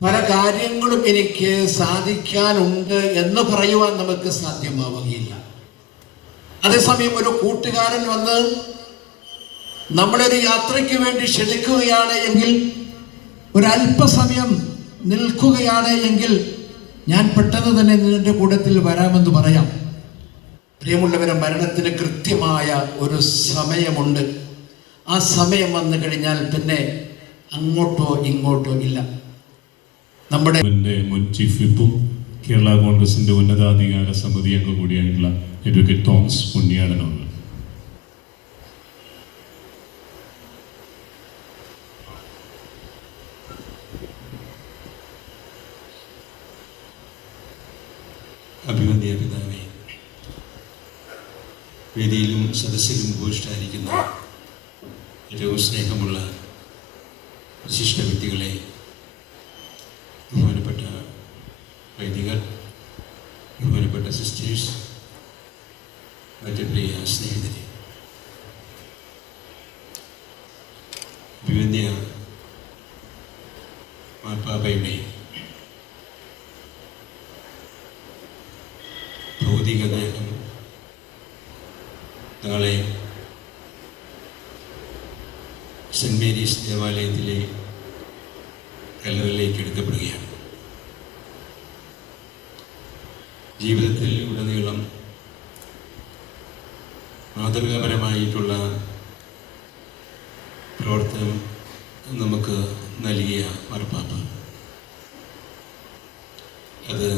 പല കാര്യങ്ങളും എനിക്ക് സാധിക്കാനുണ്ട് എന്ന് പറയുവാൻ നമുക്ക് സാധ്യമാവുകയില്ല. അതേസമയം ഒരു കൂട്ടുകാരൻ വന്ന് നമ്മളൊരു യാത്രയ്ക്ക് വേണ്ടി ക്ഷണിക്കുകയാണ് എങ്കിൽ, ഒരല്പസമയം നിൽക്കുകയാണ് എങ്കിൽ ഞാൻ പെട്ടെന്ന് തന്നെ നിന്റെ കൂട്ടത്തിൽ വരാമെന്ന് പറയാം. പ്രിയമുള്ളവരെ, മരണത്തിന് കൃത്യമായ ഒരു സമയമുണ്ട്. ആ സമയം വന്നു കഴിഞ്ഞാൽ പിന്നെ അങ്ങോട്ടോ ഇങ്ങോട്ടോ ഇല്ല. നമ്മുടെ മുൻ ചീഫ് വിപ്പും കേരള കോൺഗ്രസിന്റെ ഉന്നതാധികാര സമിതി അംഗം കൂടിയായിട്ടുള്ള അഡ്വക്കേറ്റ് തോമസ് പുണ്യാടനോട് അഭിവന്യ പിതാവേ, വേദിയിലും സദസ്സിലും ഉപവിഷ്ടായിരിക്കുന്ന ഏറ്റവും സ്നേഹമുള്ള വിശിഷ്ട വ്യക്തികളെ, ബഹുമാനപ്പെട്ട വൈദികർ, ബഹുമാനപ്പെട്ട സിസ്റ്റേഴ്സ്, മറ്റ് പ്രിയ സ്നേഹിതരെ, അഭിവന്യ മാർപ്പാപ്പയുടെ ഭൗതികദേഹം നാളെ സെൻറ് മേരീസ് ദേവാലയത്തിലെ കല്ലറയിലേക്ക് എടുക്കപ്പെടുകയാണ്. ജീവിതത്തിൽ ഉടനീളം മാതൃകാപരമായിട്ടുള്ള പ്രവർത്തനം നമുക്ക് നൽകിയ മാർപ്പാപ്പ, അത്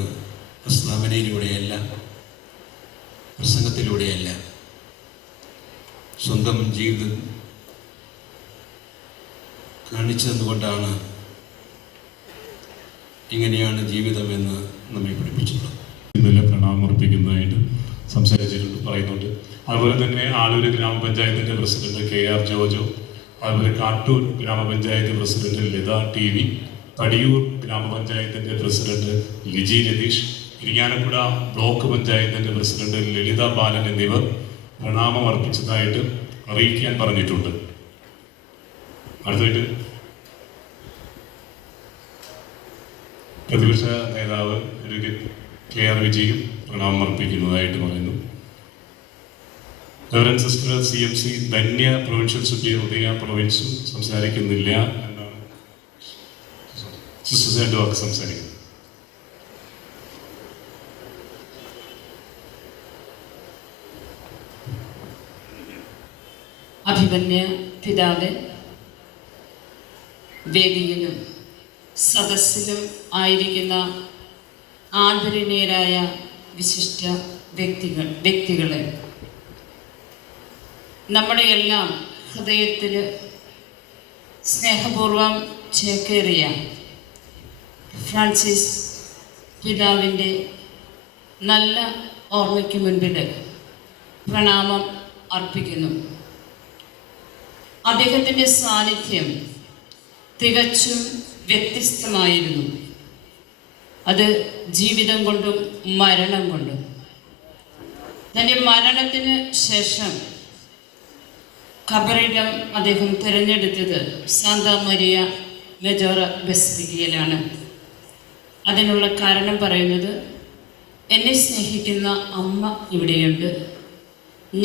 പ്രസ്താവനയിലൂടെയല്ല, പ്രസംഗത്തിലൂടെയല്ല, സ്വന്തം ജീവിതം കാണിച്ചു തന്നുകൊണ്ടാണ് ഇങ്ങനെയാണ് ജീവിതമെന്ന് നമ്മെ പഠിപ്പിച്ചിട്ടുള്ളത്. ഇന്നലെ പ്രണാമർപ്പിക്കുന്നതായിട്ട് സംസാരിച്ചിട്ടുണ്ട്, പറയുന്നുണ്ട്. അതുപോലെ തന്നെ ആലൂർ ഗ്രാമപഞ്ചായത്തിൻ്റെ പ്രസിഡന്റ് KR ജോജോ, അതുപോലെ കാട്ടൂർ ഗ്രാമപഞ്ചായത്ത് പ്രസിഡന്റ് ലത TV, പടിയൂർ ഗ്രാമപഞ്ചായത്തിൻ്റെ പ്രസിഡന്റ് ലിജി രതീഷ്, ഇരിങ്ങാലക്കുട ബ്ലോക്ക് പഞ്ചായത്തിൻ്റെ പ്രസിഡന്റ് ലളിത ബാലൻ എന്നിവർ പ്രണാമം അർപ്പിച്ചതായിട്ട് അറിയിക്കാൻ പറഞ്ഞിട്ടുണ്ട്. അടുത്തായിട്ട് പ്രതിപക്ഷ നേതാവ് KR വിജയും പ്രണാമം അർപ്പിക്കുന്നതായിട്ട് പറയുന്നു. Reverend sister CMC Dhanya provincial supreme Udaya പ്രൊവിൻസും സംസാരിക്കുന്നില്ല എന്നാണ് സിസ്റ്റർ രണ്ട് വാക്ക് സംസാരിക്കുന്നത്. അഭിമന്യ പിതാവ്, വേദിയിലും സദസ്സിലും ആയിരിക്കുന്ന ആദരണീയരായ വിശിഷ്ട വ്യക്തികളെ നമ്മുടെ എല്ലാം ഹൃദയത്തിൽ സ്നേഹപൂർവം ചേക്കേറിയ ഫ്രാൻസിസ് പിതാവിൻ്റെ നല്ല ഓർമ്മയ്ക്ക് മുൻപിൽ പ്രണാമം അർപ്പിക്കുന്നു. അദ്ദേഹത്തിൻ്റെ സാന്നിധ്യം തികച്ചും വ്യത്യസ്തമായിരുന്നു. അത് ജീവിതം കൊണ്ടും മരണം കൊണ്ടും. തൻ്റെ മരണത്തിന് ശേഷം ഖബറിടം അദ്ദേഹം തിരഞ്ഞെടുത്തത് സാന്താ മരിയ മെജോറ ബസിലിക്കയിലാണ്. അതിനുള്ള കാരണം പറയുന്നത്, എന്നെ സ്നേഹിക്കുന്ന അമ്മ ഇവിടെയുണ്ട്.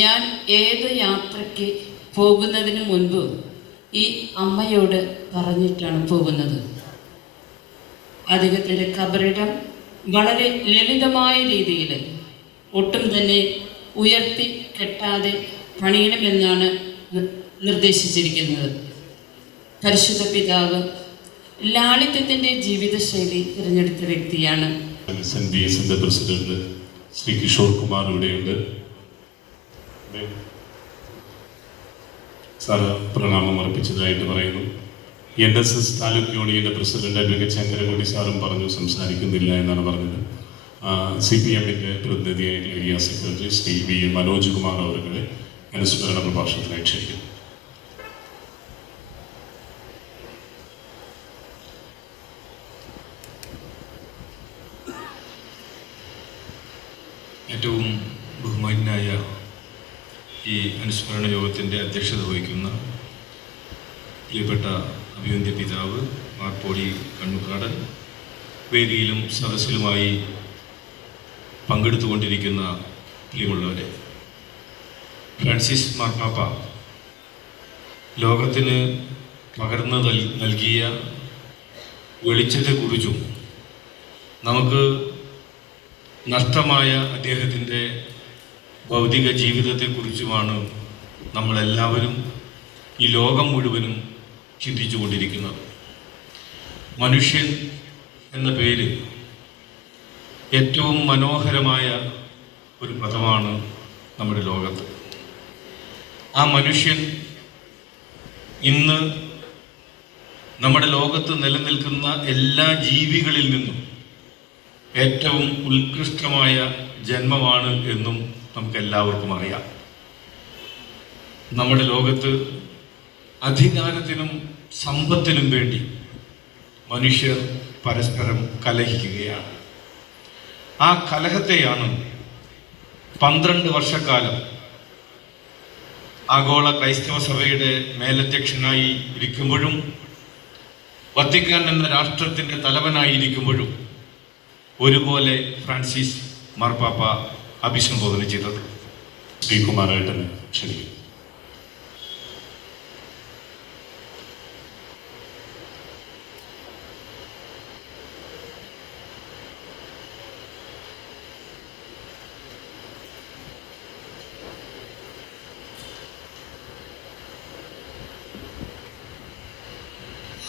ഞാൻ ഏത് യാത്രയ്ക്ക് പോകുന്നതിന് മുൻപ് ഈ അമ്മയോട് പറഞ്ഞിട്ടാണ് പോകുന്നത്. അദ്ദേഹത്തിൻ്റെ ഖബറിടം വളരെ ലളിതമായ രീതിയിൽ ഒട്ടും തന്നെ ഉയർത്തി കെട്ടാതെ പണിയണമെന്നാണ് നിർദ്ദേശിച്ചിരിക്കുന്നത്. പരിശുദ്ധ പിതാവ് ലാളിത്യത്തിൻ്റെ ജീവിതശൈലി തിരഞ്ഞെടുത്ത വ്യക്തിയാണ്. SNBSന്റെ പ്രസിഡന്റ് ശ്രീ കിഷോർ കുമാർ ഇവിടെയുണ്ട്. സാറ് പ്രണാമം അർപ്പിച്ചതായിട്ട് പറയുന്നു. NSS താലൂക്ക് യൂണിയന്റെ പ്രസിഡന്റ് അഡ്വക്കേറ്റ് ശങ്കരൻകുട്ടി സാറും പറഞ്ഞു സംസാരിക്കുന്നില്ല എന്നാണ് പറഞ്ഞത്. CPMന്റെ പ്രതിനിധിയായിട്ടുള്ള area secretary Shri V Manoj Kumar അവരുടെ അനുസ്മരണ പ്രഭാഷണത്തിനായി ക്ഷണിക്കുന്നു. ഏറ്റവും ബഹുമാന്യനായ ഈ അനുസ്മരണ യോഗത്തിൻ്റെ അധ്യക്ഷത വഹിക്കുന്ന പ്രിയപ്പെട്ട അഭിവന്ദ്യ പിതാവ് മാർപ്പോടി കണ്ണുകാടൻ, വേദിയിലും സദസ്സിലുമായി പങ്കെടുത്തുകൊണ്ടിരിക്കുന്ന പ്രിയമുള്ളവരെ, ഫ്രാൻസിസ് മാർപ്പാപ്പ ലോകത്തിന് പകർന്നു നൽകിയ വെളിച്ചത്തെക്കുറിച്ചും നമുക്ക് നഷ്ടമായ അദ്ദേഹത്തിൻ്റെ ഭൗതിക ജീവിതത്തെക്കുറിച്ചുമാണ് നമ്മളെല്ലാവരും, ഈ ലോകം മുഴുവനും ചിന്തിച്ചു കൊണ്ടിരിക്കുന്നത്. മനുഷ്യൻ എന്ന പേര് ഏറ്റവും മനോഹരമായ ഒരു പദമാണ് നമ്മുടെ ലോകത്ത്. ആ മനുഷ്യൻ ഇന്ന് നമ്മുടെ ലോകത്ത് നിലനിൽക്കുന്ന എല്ലാ ജീവികളിൽ നിന്നും ഏറ്റവും ഉത്കൃഷ്ടമായ ജന്മമാണ് എന്നും നമുക്കെല്ലാവർക്കും അറിയാം. നമ്മുടെ ലോകത്ത് അധികാരത്തിനും സമ്പത്തിനും വേണ്ടി മനുഷ്യർ പരസ്പരം കലഹിക്കുകയാണ്. ആ കലഹത്തെയാണ് 12 വർഷക്കാലം ആഗോള ക്രൈസ്തവ സഭയുടെ മേലധ്യക്ഷനായി ഇരിക്കുമ്പോഴും വത്തിക്കാൻ എന്ന രാഷ്ട്രത്തിൻ്റെ തലവനായിരിക്കുമ്പോഴും ഒരുപോലെ ഫ്രാൻസിസ് മാർപ്പാപ്പ അഭിസംബോധന ചെയ്തത്. ശ്രീകുമാറായിട്ട് ക്ഷണിക്കുന്നു.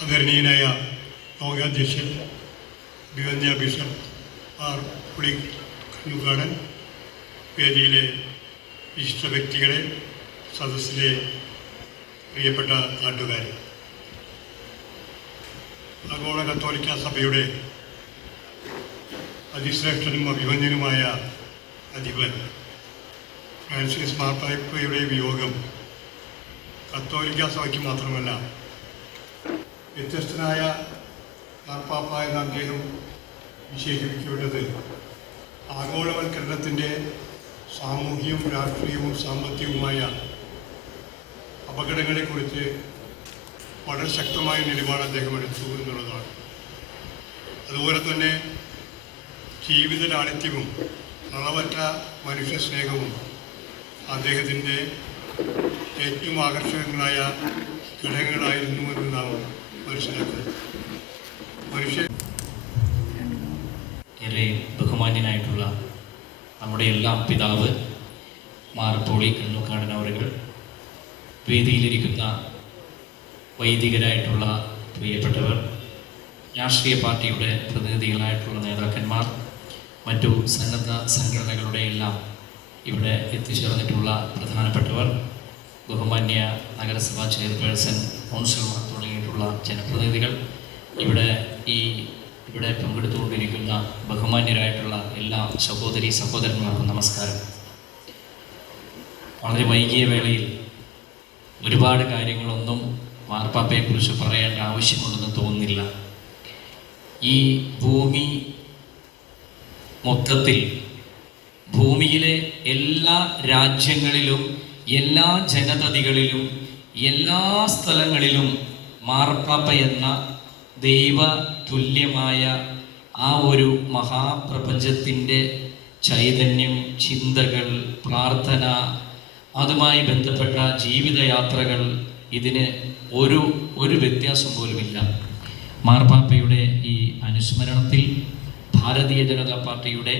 ആദരണീയനായ ലോകാധ്യക്ഷൻ അഭിവന്ദ്യ ബിഷപ്പ് പുളി കണ്ണുകാടൻ, വേദിയിലെ വിശിഷ്ട വ്യക്തികളെ, സദസ്സിലെ പ്രിയപ്പെട്ട നാട്ടുകാരെ, ആഗോള കത്തോലിക്ക സഭയുടെ അതിശ്രേഷ്ഠനും അഭിമന്യനുമായ അധിപൻ ഫ്രാൻസിസ് മാർപ്പാപ്പയുടെ വിയോഗം കത്തോലിക്ക സഭയ്ക്ക് മാത്രമല്ല വ്യത്യസ്തനായ മാർപ്പാപ്പ എന്ന അദ്ദേഹം വിശേഷിപ്പിക്കപ്പെട്ടത് ആഗോളവൽക്കരണത്തിൻ്റെ സാമൂഹികവും രാഷ്ട്രീയവും സാമ്പത്തികവുമായ അപകടങ്ങളെക്കുറിച്ച് വളരെ ശക്തമായ നിലപാട് അദ്ദേഹം എടുത്തു എന്നുള്ളതാണ്. അതുപോലെ തന്നെ ജീവിത ലാളിത്യവും അളവറ്റ മനുഷ്യസ്നേഹവും അദ്ദേഹത്തിൻ്റെ ഏറ്റവും ആകർഷകങ്ങളായ ഘടകങ്ങളായിരുന്നു എന്ന് നാം മനസ്സിലാക്കുന്നത്. ഏറെ ബഹുമാന്യനായിട്ടുള്ള നമ്മുടെ എല്ലാം പിതാവ് മാർ പോളി കണ്ണൂക്കാടൻ അവരുകൾ, വേദിയിലിരിക്കുന്ന വൈദികരായിട്ടുള്ള പ്രിയപ്പെട്ടവർ, രാഷ്ട്രീയ പാർട്ടിയുടെ പ്രതിനിധികളായിട്ടുള്ള നേതാക്കന്മാർ, മറ്റു സന്നദ്ധ സംഘടനകളുടെ എല്ലാം ഇവിടെ എത്തിച്ചേർന്നിട്ടുള്ള പ്രധാനപ്പെട്ടവർ, ബഹുമാന്യ നഗരസഭാ ചെയർപേഴ്സൺ, കൗൺസിലർമാർ തുടങ്ങിയിട്ടുള്ള ജനപ്രതിനിധികൾ, ഇവിടെ പങ്കെടുത്തുകൊണ്ടിരിക്കുന്ന ബഹുമാന്യരായിട്ടുള്ള എല്ലാ സഹോദരി സഹോദരന്മാർക്കും നമസ്കാരം. വളരെ വൈകിയ വേളയിൽ ഒരുപാട് കാര്യങ്ങളൊന്നും മാർപ്പാപ്പയെക്കുറിച്ച് പറയേണ്ട ആവശ്യമുണ്ടെന്ന് തോന്നുന്നില്ല. ഈ ഭൂമി മൊത്തത്തിൽ, ഭൂമിയിലെ എല്ലാ രാജ്യങ്ങളിലും എല്ലാ ജനതകളിലും എല്ലാ സ്ഥലങ്ങളിലും മാർപ്പാപ്പ എന്ന ദൈവ തുല്യമായ ആ ഒരു മഹാപ്രപഞ്ചത്തിൻ്റെ ചൈതന്യം, ചിന്തകൾ, പ്രാർത്ഥന, അതുമായി ബന്ധപ്പെട്ട ജീവിതയാത്രകൾ, ഇതിന് ഒരു വ്യത്യാസം പോലുമില്ല. മാർപ്പാപ്പയുടെ ഈ അനുസ്മരണത്തിൽ ഭാരതീയ ജനതാ പാർട്ടിയുടെ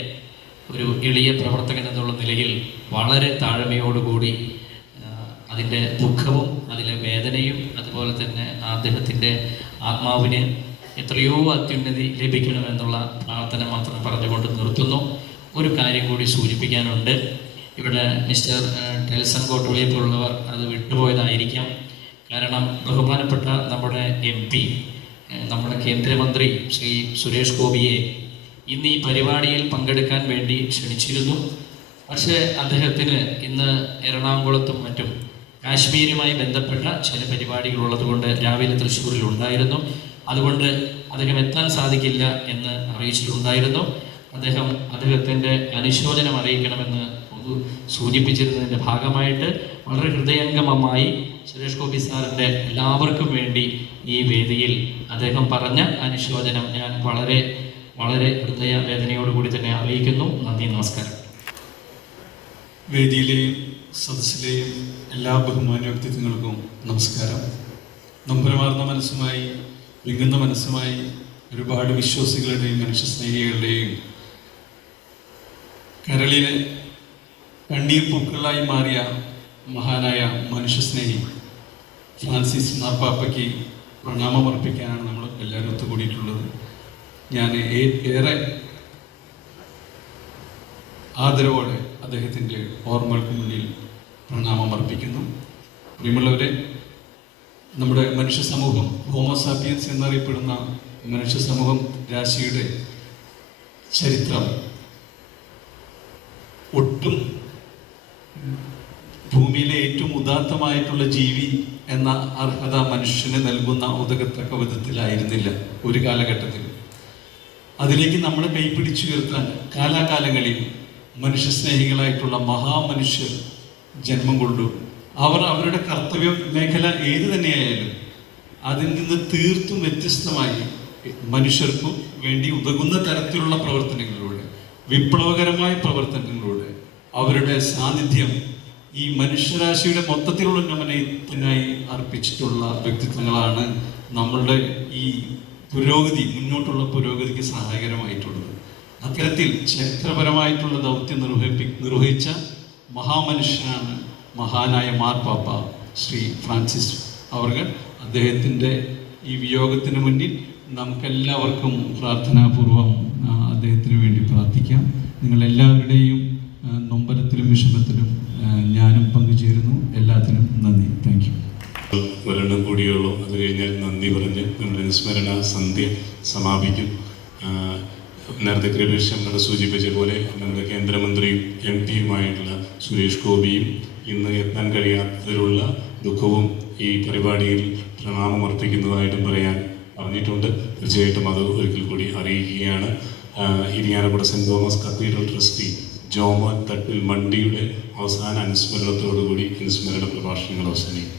ഒരു എളിയ പ്രവർത്തകൻ എന്നുള്ള നിലയിൽ വളരെ താഴ്മയോടുകൂടി അതിൻ്റെ ദുഃഖവും അതിലെ വേദനയും അതുപോലെ തന്നെ അദ്ദേഹത്തിൻ്റെ ആത്മാവിന് എത്രയോ അത്യുന്നതി ലഭിക്കണമെന്നുള്ള പ്രാർത്ഥന മാത്രം പറഞ്ഞുകൊണ്ട് നിർത്തുന്നു. ഒരു കാര്യം കൂടി സൂചിപ്പിക്കാനുണ്ട്. ഇവിടെ മിസ്റ്റർ ടെൽസൺ കോട്ടുളിയെ പോലുള്ളവർ അത് വിട്ടുപോയതായിരിക്കാം. കാരണം ബഹുമാനപ്പെട്ട നമ്മുടെ MP, നമ്മുടെ കേന്ദ്രമന്ത്രി ശ്രീ സുരേഷ് ഗോപിയെ ഇന്ന് ഈ പരിപാടിയിൽ പങ്കെടുക്കാൻ വേണ്ടി ക്ഷണിച്ചിരുന്നു. പക്ഷേ അദ്ദേഹത്തിന് ഇന്ന് എറണാകുളത്തും മറ്റും കാശ്മീരുമായി ബന്ധപ്പെട്ട ചില പരിപാടികളുള്ളത് കൊണ്ട് രാവിലെ തൃശ്ശൂരിൽ ഉണ്ടായിരുന്നു. അതുകൊണ്ട് അദ്ദേഹം എത്താൻ സാധിക്കില്ല എന്ന് അറിയിച്ചിട്ടുണ്ടായിരുന്നു. അദ്ദേഹത്തിൻ്റെ അനുശോചനം അറിയിക്കണമെന്ന് സൂചിപ്പിച്ചിരുന്നതിൻ്റെ ഭാഗമായിട്ട് വളരെ ഹൃദയംഗമമായി സുരേഷ് ഗോപി സാറിൻ്റെ എല്ലാവർക്കും വേണ്ടി ഈ വേദിയിൽ അദ്ദേഹം പറഞ്ഞ അനുശോചനം ഞാൻ വളരെ വളരെ ഹൃദയവേദനയോടുകൂടി തന്നെ അറിയിക്കുന്നു. നന്ദി, നമസ്കാരം. വേദിയിലെയും സദസ്സിലെയും എല്ലാ ബഹുമാന്യ വ്യക്തിത്വങ്ങൾക്കും നമസ്കാരം. നൊമ്പരമാർന്ന മനസ്സുമായി, വിങ്ങുന്ന മനസ്സുമായി ഒരുപാട് വിശ്വാസികളുടെയും മനുഷ്യസ്നേഹികളുടെയും കരളിലെ കണ്ണീർ പൂക്കളായി മാറിയ മഹാനായ മനുഷ്യസ്നേഹി ഫ്രാൻസിസ് മാർപ്പാപ്പയ്ക്ക് പ്രണാമം അർപ്പിക്കാനാണ് നമ്മൾ എല്ലാവരും ഒത്തുകൂടിയിട്ടുള്ളത്. ഞാൻ ഏറെ ആദരവോടെ അദ്ദേഹത്തിൻ്റെ ഓർമ്മകൾക്ക് മുന്നിൽ പ്രണാമം അർപ്പിക്കുന്നു. പ്രിയമുള്ളവരെ, നമ്മുടെ മനുഷ്യ സമൂഹം, ഹോമോസാപ്പിയൻസ് എന്നറിയപ്പെടുന്ന മനുഷ്യ സമൂഹം രാശിയുടെ ചരിത്രം ഒട്ടും ഭൂമിയിലെ ഏറ്റവും ഉദാത്തമായിട്ടുള്ള ജീവി എന്ന അർഹത മനുഷ്യന് നൽകുന്ന ഉതകത്തക്ക വിധത്തിലായിരുന്നില്ല ഒരു കാലഘട്ടത്തിൽ. അതിലേക്ക് നമ്മളെ കൈപിടിച്ചുയർത്താൻ കാലാകാലങ്ങളിൽ മനുഷ്യസ്നേഹികളായിട്ടുള്ള മഹാമനുഷ്യർ ജന്മം കൊണ്ടു. അവരുടെ കർത്തവ്യ മേഖല ഏത് തന്നെയായാലും അതിൽ നിന്ന് തീർത്തും വ്യത്യസ്തമായി മനുഷ്യർക്കും വേണ്ടി ഉതകുന്ന തരത്തിലുള്ള പ്രവർത്തനങ്ങളിലൂടെ, വിപ്ലവകരമായ പ്രവർത്തനങ്ങളിലൂടെ അവരുടെ സാന്നിധ്യം ഈ മനുഷ്യരാശിയുടെ മൊത്തത്തിലുള്ള ഉന്നമനത്തിനായി അർപ്പിച്ചിട്ടുള്ള വ്യക്തിത്വങ്ങളാണ് നമ്മളുടെ ഈ പുരോഗതി, മുന്നോട്ടുള്ള പുരോഗതിക്ക് സഹായകരമായിട്ടുള്ളത്. അത്തരത്തിൽ ചരിത്രപരമായിട്ടുള്ള ദൗത്യം നിർവഹിച്ച മഹാമനുഷ്യനാണ് മഹാനായ മാർപ്പാപ്പ ശ്രീ ഫ്രാൻസിസ് അവർകൾ. അദ്ദേഹത്തിൻ്റെ ഈ വിയോഗത്തിന് മുന്നിൽ നമുക്കെല്ലാവർക്കും പ്രാർത്ഥനാപൂർവം അദ്ദേഹത്തിന് വേണ്ടി പ്രാർത്ഥിക്കാം. നിങ്ങളെല്ലാവരുടെയും നൊമ്പരത്തിലും വിഷമത്തിലും ഞാനും പങ്കുചേരുന്നു. എല്ലാത്തിനും നന്ദി. Thank you. ഒരെണ്ണം കൂടിയുള്ളൂ. അത് കഴിഞ്ഞാൽ നന്ദി പറഞ്ഞ് നമ്മുടെ അനുസ്മരണ സന്ധ്യ സമാപിക്കും. നേരത്തെ കൃപേഷ് സൂചിപ്പിച്ച പോലെ നമ്മുടെ കേന്ദ്രമന്ത്രിയും MP-യുമായിട്ടുള്ള സുരേഷ് ഗോപിയും ഇന്ന് എത്താൻ കഴിയാത്തതിലുള്ള ദുഃഖവും ഈ പരിപാടിയിൽ പ്രണാമം അർപ്പിക്കുന്നതായിട്ടും പറഞ്ഞിട്ടുണ്ട്. തീർച്ചയായിട്ടും അത് ഒരിക്കൽ കൂടി അറിയിക്കുകയാണ്. Irinjalakuda saint Thomas cathedral trustee Jomon Thattil മണ്ടിയുടെ അവസാന അനുസ്മരണത്തോടുകൂടി അനുസ്മരണ പ്രഭാഷണങ്ങൾ അവസാനിക്കും.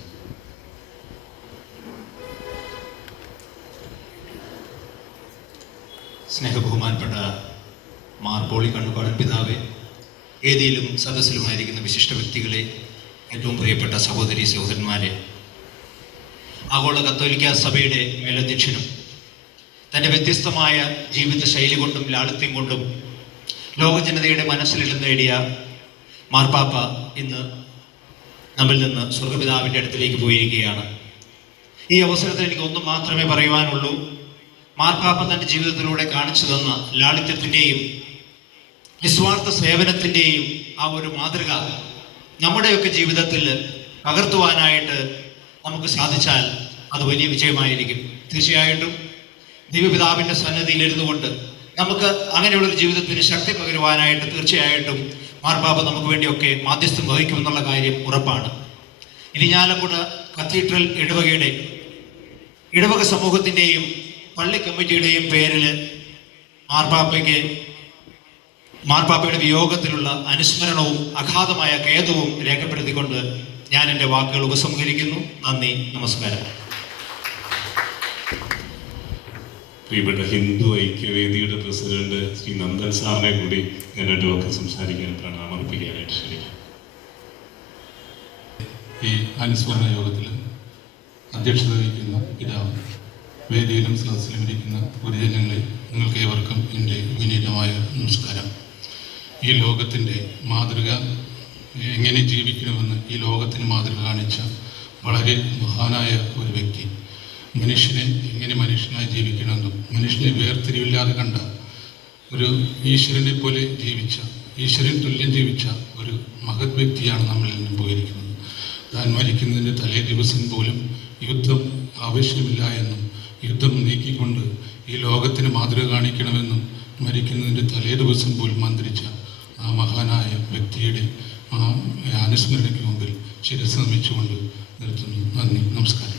സ്നേഹബഹുമാനപ്പെട്ട മാർപോളി കണ്ണുകാടൻ പിതാവെ, വേദിയിലും സദസ്സിലുമായിരിക്കുന്ന വിശിഷ്ട വ്യക്തികളെ, ഏറ്റവും പ്രിയപ്പെട്ട സഹോദരി സഹോദരന്മാരെ, ആഗോള കത്തോലിക്ക സഭയുടെ മേലധ്യക്ഷനും തൻ്റെ വ്യത്യസ്തമായ ജീവിത ശൈലി കൊണ്ടും ലാളിത്യം കൊണ്ടും ലോക ജനതയുടെ മനസ്സിലിടം നേടിയ മാർപ്പാപ്പ ഇന്ന് നമ്മിൽ നിന്ന് സ്വർഗപിതാവിൻ്റെ അടുത്തിലേക്ക് പോയിരിക്കുകയാണ്. ഈ അവസരത്തിൽ എനിക്ക് ഒന്നും മാത്രമേ പറയുവാനുള്ളൂ. മാർപ്പാപ്പ തൻ്റെ ജീവിതത്തിലൂടെ കാണിച്ചു തന്ന ലാളിത്യത്തിൻ്റെയും നിസ്വാർത്ഥ സേവനത്തിൻ്റെയും ആ ഒരു മാതൃക നമ്മുടെയൊക്കെ ജീവിതത്തിൽ പകർത്തുവാനായിട്ട് നമുക്ക് സാധിച്ചാൽ അത് വലിയ വിജയമായിരിക്കും. തീർച്ചയായിട്ടും ദൈവപിതാവിൻ്റെ സന്നിധിയിലിരുന്നു കൊണ്ട് നമുക്ക് അങ്ങനെയുള്ളൊരു ജീവിതത്തിന് ശക്തി പകരുവാനായിട്ട് തീർച്ചയായിട്ടും മാർപ്പാപ്പ നമുക്ക് വേണ്ടിയൊക്കെ മാധ്യസ്ഥം വഹിക്കുമെന്നുള്ള കാര്യം ഉറപ്പാണ്. ഇരിഞ്ഞാലക്കുട കത്തീഡ്രൽ ഇടവക സമൂഹത്തിൻ്റെയും പള്ളി കമ്മിറ്റിയുടെയും പേരിൽ മാർപ്പാപ്പയുടെ വിയോഗത്തിലുള്ള അനുസ്മരണവും അഗാധമായ ഖേദവും രേഖപ്പെടുത്തിക്കൊണ്ട് ഞാൻ എൻ്റെ വാക്കുകൾ ഉപസംഹരിക്കുന്നു. നന്ദി, നമസ്കാരം. പ്രിയപ്പെട്ട ഹിന്ദു ഐക്യവേദിയുടെ പ്രസിഡന്റ് ശ്രീ നന്ദൻ സാറിനെ കൂടി ഞാൻ രണ്ടു വാക്ക് സംസാരിക്കാൻ പ്രണാമർപ്പിക്കാനായിട്ട് ക്ഷണിക്കാം. ഈ അനുസ്മരണ യോഗത്തിൽ അധ്യക്ഷത വഹിക്കുന്ന പിതാവ്, വേദിയിലും സദസ്സിലും ഇരിക്കുന്ന ഗുരുജനങ്ങളെ, നിങ്ങൾക്ക് ഏവർക്കും എൻ്റെ വിനീതമായ നമസ്കാരം. ഈ ലോകത്തിൻ്റെ മാതൃക എങ്ങനെ ജീവിക്കണമെന്ന് ഈ ലോകത്തിന് മാതൃക കാണിച്ച വളരെ മഹാനായ ഒരു വ്യക്തി, മനുഷ്യനെ എങ്ങനെ മനുഷ്യനായി ജീവിക്കണമെന്നും മനുഷ്യനെ വേർതിരിവില്ലാതെ കണ്ട ഒരു ഈശ്വരനെ പോലെ ജീവിച്ച, ഈശ്വരൻ തുല്യം ജീവിച്ച ഒരു മഹത് വ്യക്തിയാണ് നമ്മളിൽ നിന്ന് പോയിരിക്കുന്നത്. താൻ മരിക്കുന്നതിൻ്റെ തലേ ദിവസം പോലും യുദ്ധം ആവശ്യമില്ല എന്നും യുദ്ധം നീക്കിക്കൊണ്ട് ഈ ലോകത്തിന് മാതൃക കാണിക്കണമെന്നും മരിക്കുന്നതിൻ്റെ തലേ ദിവസം പോലും മന്ത്രിച്ച ആ മഹാനായ വ്യക്തിയുടെ ആ അനുസ്മരണയ്ക്ക് മുമ്പിൽ ശിരസ് നമിച്ചുകൊണ്ട് നിർത്തുന്നു. നന്ദി, നമസ്കാരം.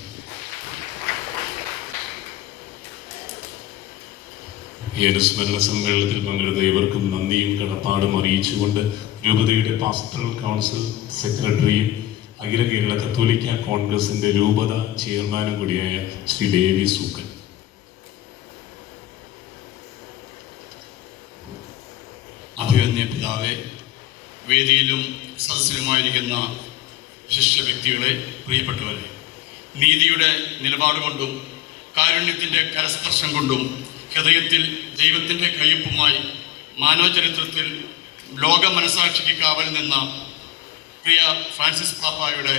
ഈ അനുസ്മരണ സമ്മേളനത്തിൽ പങ്കെടുത്ത ഇവർക്കും നന്ദിയും കടപ്പാടും അറിയിച്ചുകൊണ്ട് രൂപതയുടെ പാസ്റ്ററൽ കൗൺസിൽ സെക്രട്ടറിയും അഖില കേരള കത്തോലിക്ക കോൺഗ്രസിന്റെ രൂപത ചെയർമാനും കൂടിയായ ശ്രീ ദേവി സൂക്കൻ. അഭിവന്യ പിതാവെ, വേദിയിലും സദസ്സിലുമായിരിക്കുന്ന വിശിഷ്ട വ്യക്തികളെ, പ്രിയപ്പെട്ടവരെ, നീതിയുടെ നിലപാട് കൊണ്ടും കാരുണ്യത്തിൻ്റെ കരസ്പർശം കൊണ്ടും ഹൃദയത്തിൽ ദൈവത്തിൻ്റെ കയ്യൊപ്പുമായി മാനവചരിത്രത്തിൽ ലോക മനസാക്ഷിക്ക് കാവൽ നിന്ന പ്രിയ ഫ്രാൻസിസ് പാപ്പായുടെ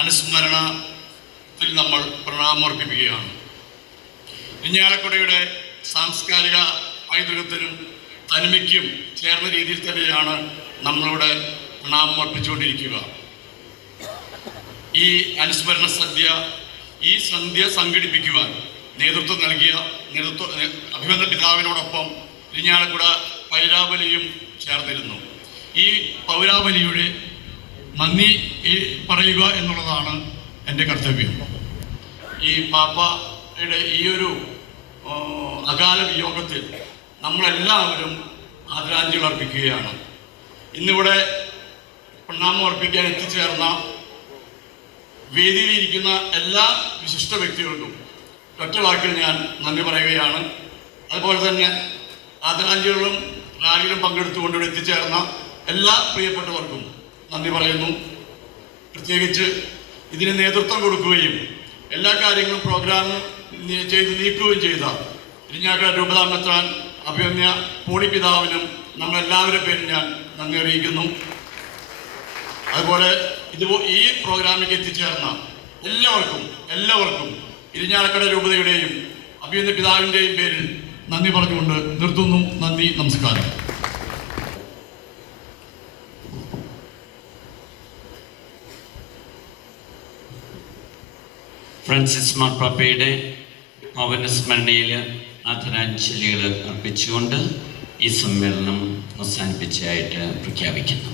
അനുസ്മരണത്തിൽ നമ്മൾ പ്രണാമർപ്പിക്കുകയാണ്. ഇരിഞ്ഞാലക്കുടയുടെ സാംസ്കാരിക പൈതൃകത്തിനും തനിമയ്ക്കും ചേർന്ന രീതിയിൽ തന്നെയാണ് നമ്മളിവിടെ പ്രണാമർപ്പിച്ചുകൊണ്ടിരിക്കുക. ഈ അനുസ്മരണ സന്ധ്യ സംഘടിപ്പിക്കുവാൻ നേതൃത്വം നൽകിയ അഭിവന്ദ പിതാവിനോടൊപ്പം ഇരിഞ്ഞാലക്കുട പൗരാവലിയും ചേർന്നിരുന്നു. ഈ പൗരാവലിയുടെ നന്ദി പറയുക എന്നുള്ളതാണ് എൻ്റെ കർത്തവ്യം. ഈ പാപ്പയുടെ ഈ ഒരു അകാല വിയോഗത്തിൽ നമ്മളെല്ലാവരും ആദരാഞ്ജലി അർപ്പിക്കുകയാണ്. ഇന്നിവിടെ പ്രണാമം അർപ്പിക്കാൻ എത്തിച്ചേർന്ന വേദിയിലിരിക്കുന്ന എല്ലാ വിശിഷ്ട വ്യക്തികൾക്കും ഒറ്റ വാക്കിൽ ഞാൻ നന്ദി പറയുകയാണ്. അതുപോലെ തന്നെ ആദരാഞ്ജലികളും റാലിയിലും പങ്കെടുത്തുകൊണ്ട് ഇവിടെ എത്തിച്ചേർന്ന എല്ലാ പ്രിയപ്പെട്ടവർക്കും നന്ദി പറയുന്നു. പ്രത്യേകിച്ച് ഇതിന് നേതൃത്വം കൊടുക്കുകയും എല്ലാ കാര്യങ്ങളും പ്രോഗ്രാം ചെയ്ത് നീക്കുകയും ചെയ്ത ഇരിഞ്ഞാലക്കുട രൂപതാമെത്രാൻ അഭിവന്യ പോളി പിതാവിനും നമ്മളെല്ലാവരുടെ പേരും ഞാൻ നന്ദി അറിയിക്കുന്നു. അതുപോലെ ഈ പ്രോഗ്രാമിലേക്ക് എത്തിച്ചേർന്ന എല്ലാവർക്കും ഇരിഞ്ഞാലക്കുട രൂപതയുടെയും അഭിവന്യ പിതാവിൻ്റെയും പേരിൽ നന്ദി പറഞ്ഞുകൊണ്ട് നിർത്തുന്നു. നന്ദി, നമസ്കാരം. ഫ്രാൻസിസ് മാർപ്പാപ്പയുടെ പൗരസ്മരണയിൽ ആദരാഞ്ജലികൾ അർപ്പിച്ചുകൊണ്ട് ഈ സമ്മേളനം അവസാനിപ്പിച്ചതായിട്ട് പ്രഖ്യാപിക്കുന്നു.